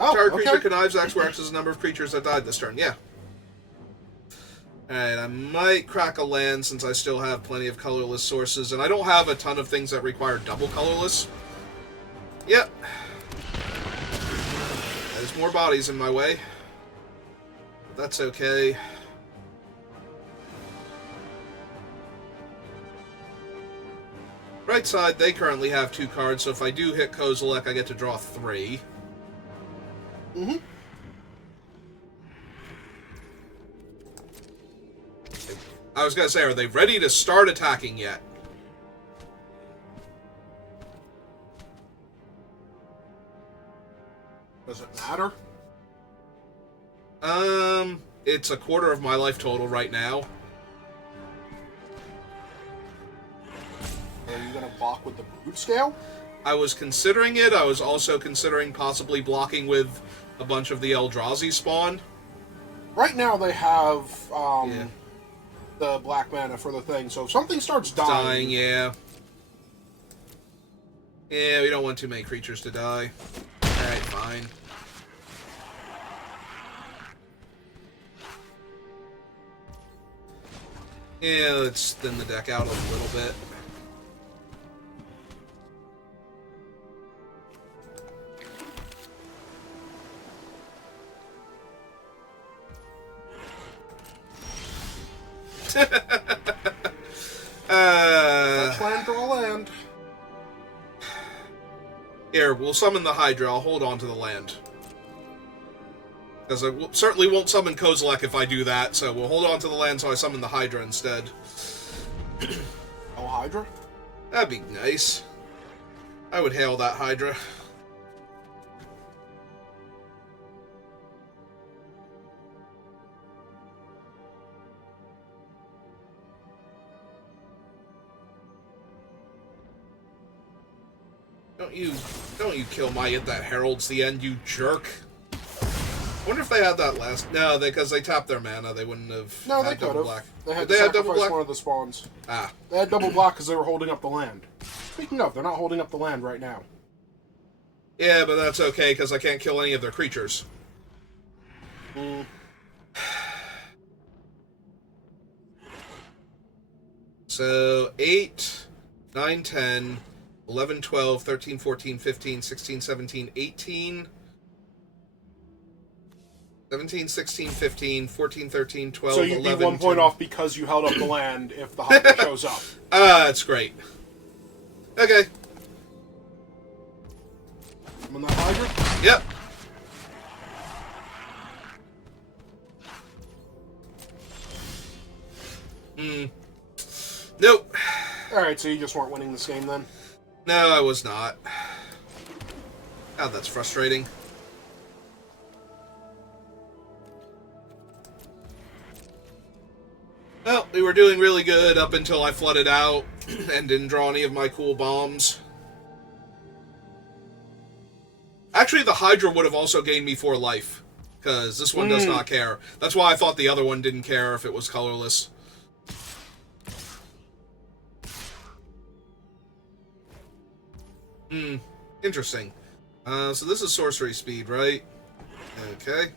Target okay. creature connives X, where X is the number of creatures that died this turn, yeah. Alright, I might crack a land since I still have plenty of colorless sources, and I don't have a ton of things that require double colorless. Yep. There's more bodies in my way. But that's okay. Right side, they currently have 2 cards, so if I do hit Kozilek, I get to draw 3. Mm-hmm. I was gonna say, are they ready to start attacking yet? Does it matter? It's a quarter of my life total right now. Are you going to block with the Brood Scale? I was considering it. I was also considering possibly blocking with a bunch of the Eldrazi spawn. Right now they have Yeah. the black mana for the thing, so if something starts dying... Dying, yeah. Yeah, we don't want too many creatures to die. Alright, fine. Yeah, let's thin the deck out a little bit. Touch land, draw land. Here, we'll summon the Hydra. I'll hold on to the land. Because certainly won't summon Kozilek if I do that, so we'll hold on to the land so I summon the Hydra instead. Oh, Hydra? That'd be nice. I would hail that Hydra. Don't you kill my It That Heralds the End, you jerk. Wonder if they had that last... No, because they tapped their mana, they wouldn't have No, they had could double have. black. They had Did to they have double sacrifice black? one of the spawns. Ah. They had double black because they were holding up the land. Speaking of, they're not holding up the land right now. Yeah, but that's okay, because I can't kill any of their creatures. Mm. So, 8, 9, 10, 11, 12, 13, 14, 15, 16, 17, 18... 17, 16, 15, 14, 13, 12, So you'd 11, be 1 point 10. off because you held up the land if the Hydra shows up. That's great. Okay. Summon that Hydra? Yep. Nope. Alright, so you just weren't winning this game then? No, I was not. God, that's frustrating. Well, we were doing really good up until I flooded out and didn't draw any of my cool bombs. Actually, the Hydra would have also gained me 4 life, because this one does not care. That's why I thought the other one didn't care if it was colorless. Interesting. So this is sorcery speed, right? Okay.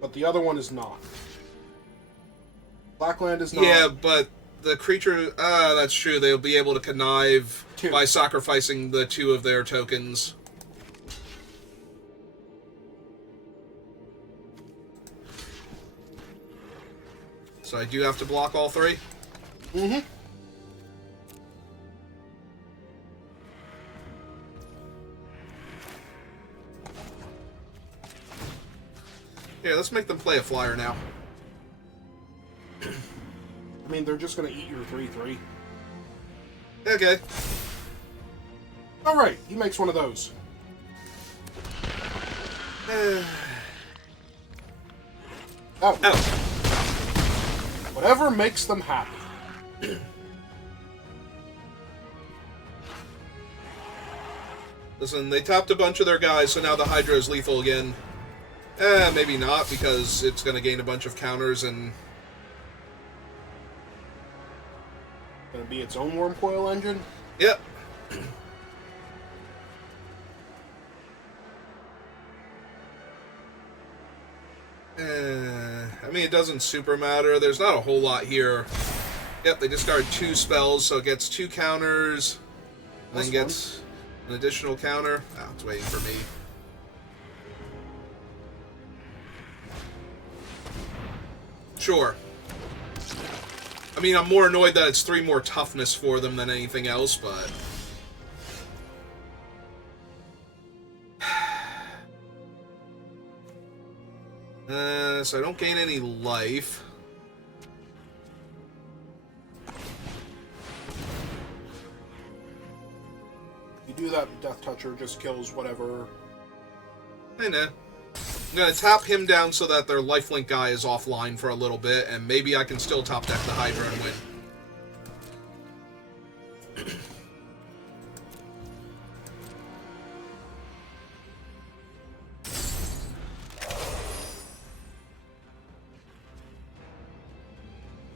But the other one is not. Blackland is not. Yeah, but the creature... that's true. They'll be able to connive 2. by sacrificing the 2 of their tokens. So I do have to block all 3? Mm-hmm. Here, let's make them play a flyer now. I mean, they're just going to eat your 3/3. Okay. Alright, he makes one of those. Oh. Oh. Whatever makes them happy. Listen, they tapped a bunch of their guys, so now the Hydra is lethal again. Maybe not, because it's going to gain a bunch of counters and... Gonna be its own worm coil engine? Yep. I mean, it doesn't super matter. There's not a whole lot here. Yep, they discard 2 spells, so it gets 2 counters, and then gets an additional counter. Oh, it's waiting for me. Sure. I mean, I'm more annoyed that it's 3 more toughness for them than anything else, but... so I don't gain any life. You do that, Death Toucher just kills whatever. I know. I'm gonna tap him down so that their lifelink guy is offline for a little bit, and maybe I can still top deck the Hydra and win.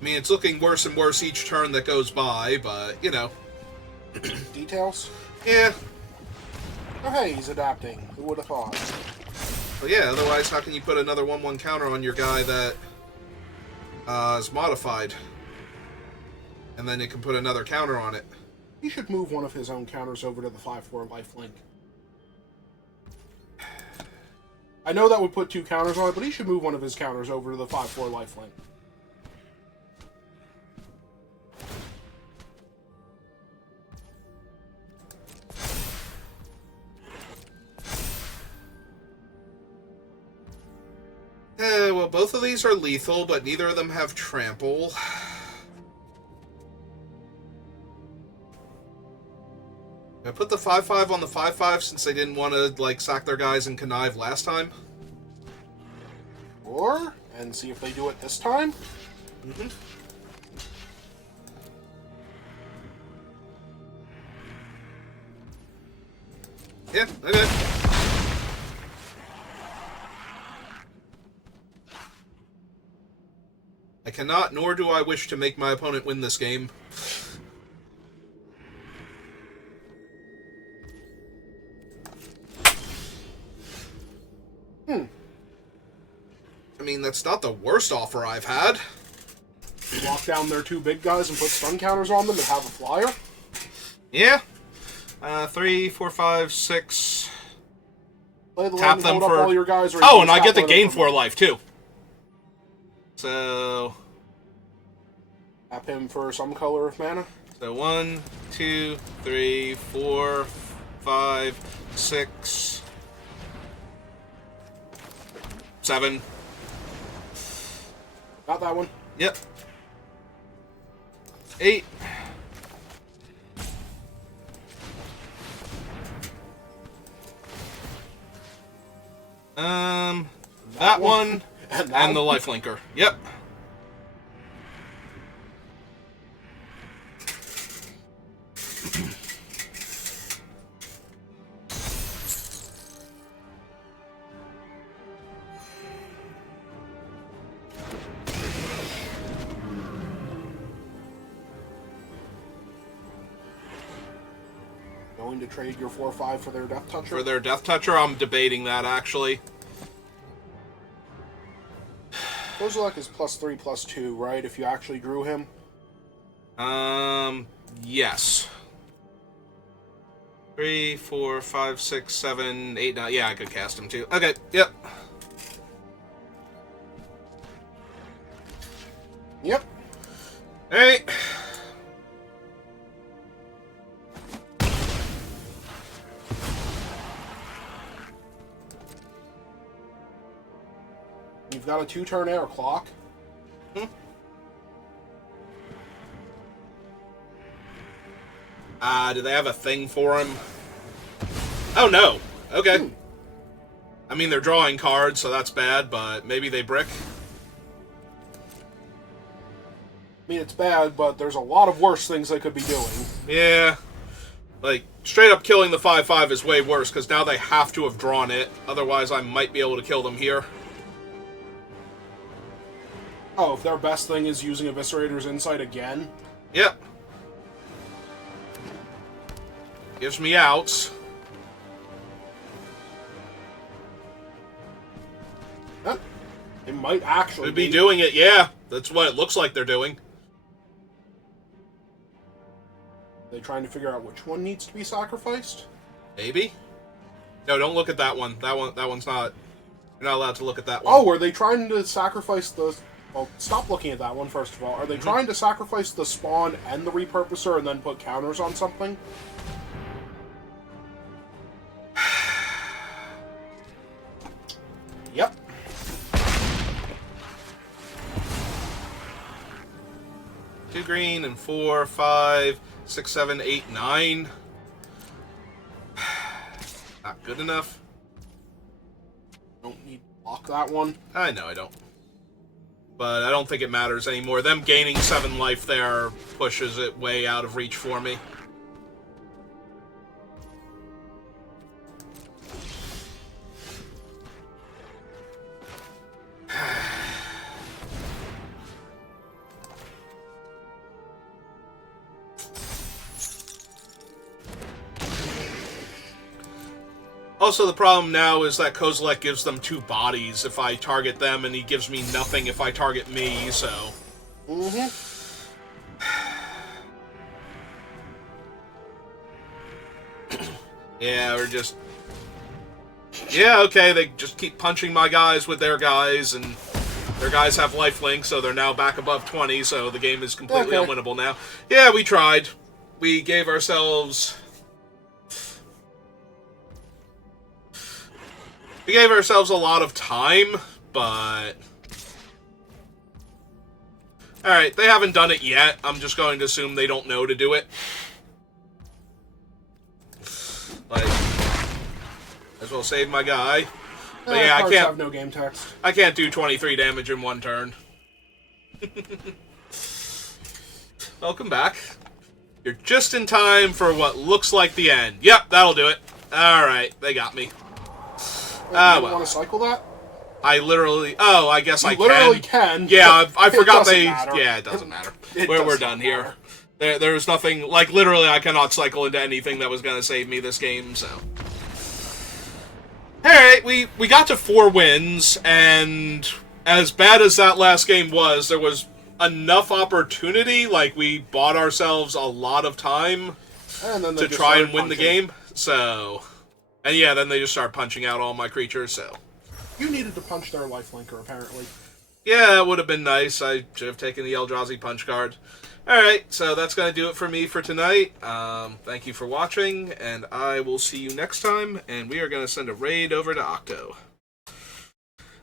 I mean, it's looking worse and worse each turn that goes by, but, you know. Details? Yeah. Oh hey, he's adapting. Who would have thought? But yeah, otherwise, how can you put another 1/1 counter on your guy that is modified? And then you can put another counter on it. He should move one of his own counters over to the 5/4 lifelink. I know that would put 2 counters on it, but he should move one of his counters over to the 5/4 lifelink. Well, both of these are lethal, but neither of them have trample. I put the 5/5 on the 5/5 since they didn't want to, like, sack their guys and connive last time. Or, and see if they do it this time. Mm-hmm. Yeah, okay. I cannot, nor do I wish to make my opponent win this game. I mean, that's not the worst offer I've had. Lock down their 2 big guys and put stun counters on them and have a flyer. Yeah. 3, 4, 5, 6. Play the Tap land, them hold for... up all your guys, or you Oh, can and I tap get to one gain of them. 4 life, too. So... Tap him for some color of mana. So 1, 2, 3, 4, 5, 6, 7. Got that one. Yep. 8. That one and the lifelinker. Yep. Going to trade your 4/5 for their Death Toucher. For their Death Toucher, I'm debating that, actually. Kozilek is +3/+2, right? If you actually drew him. Yes. 3, 4, 5, 6, 7, 8, 9. Yeah, I could cast him, too. Okay, yep. Yep. Alright. You've got a 2-turn air clock. Do they have a thing for him? Oh, no. Okay. I mean, they're drawing cards, so that's bad, but maybe they brick. I mean, it's bad, but there's a lot of worse things they could be doing. Yeah. Like, straight up killing the 5/5 is way worse, because now they have to have drawn it. Otherwise, I might be able to kill them here. Oh, if their best thing is using Eviscerator's Insight again? Yep. Gives me outs. Huh? It might actually Could be doing it, yeah. That's what it looks like they're doing. They trying to figure out which one needs to be sacrificed? Maybe? No, don't look at that one. That one's not... You're not allowed to look at that one. Oh, are they trying to sacrifice the... Well, stop looking at that one, first of all. Are they trying to sacrifice the spawn and the repurposer and then put counters on something? Yep. Two green and 4, 5, 6, 7, 8, 9. Not good enough. Don't need to block that one. I know I don't. But I don't think it matters anymore. Them gaining 7 life there pushes it way out of reach for me. Also, the problem now is that Kozilek gives them 2 bodies if I target them, and he gives me nothing if I target me, so... Yeah, we're just... Yeah, okay, they just keep punching my guys with their guys, and their guys have lifelink, so they're now back above 20, so the game is completely unwinnable now. Yeah, we tried. We gave ourselves... We gave ourselves a lot of time, but... Alright, they haven't done it yet. I'm just going to assume they don't know to do it. Like, as well save my guy. But yeah, I Cards can't... have no game text. I can't do 23 damage in 1 turn. Welcome back. You're just in time for what looks like the end. Yep, that'll do it. Alright, they got me. You Well. want to cycle that? I literally... Oh, I guess I can. You literally can. Yeah, I forgot doesn't they... matter. Yeah, it doesn't matter. We're doesn't done matter. here. There's nothing... Like, literally, I cannot cycle into anything that was going to save me this game, so... Alright, we got to 4 wins, and as bad as that last game was, there was enough opportunity, like, we bought ourselves a lot of time And then to try and win the game, so... And yeah, then they just start punching out all my creatures, so... You needed to punch their lifelinker, apparently. Yeah, it would have been nice. I should have taken the Eldrazi punch card. Alright, so that's going to do it for me for tonight. Thank you for watching, and I will see you next time, and we are going to send a raid over to Octo.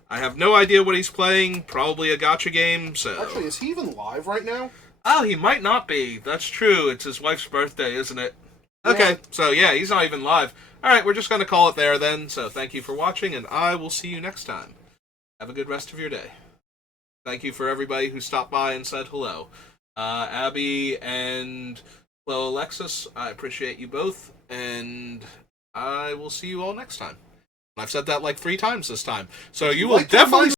I have no idea what he's playing, probably a gacha game, so... Actually, is he even live right now? Oh, he might not be. That's true. It's his wife's birthday, isn't it? Okay, so yeah, he's not even live. Alright, we're just going to call it there then, so thank you for watching, and I will see you next time. Have a good rest of your day. Thank you for everybody who stopped by and said hello. Abby and Alexis, I appreciate you both, and I will see you all next time. I've said that like 3 times this time, so you will definitely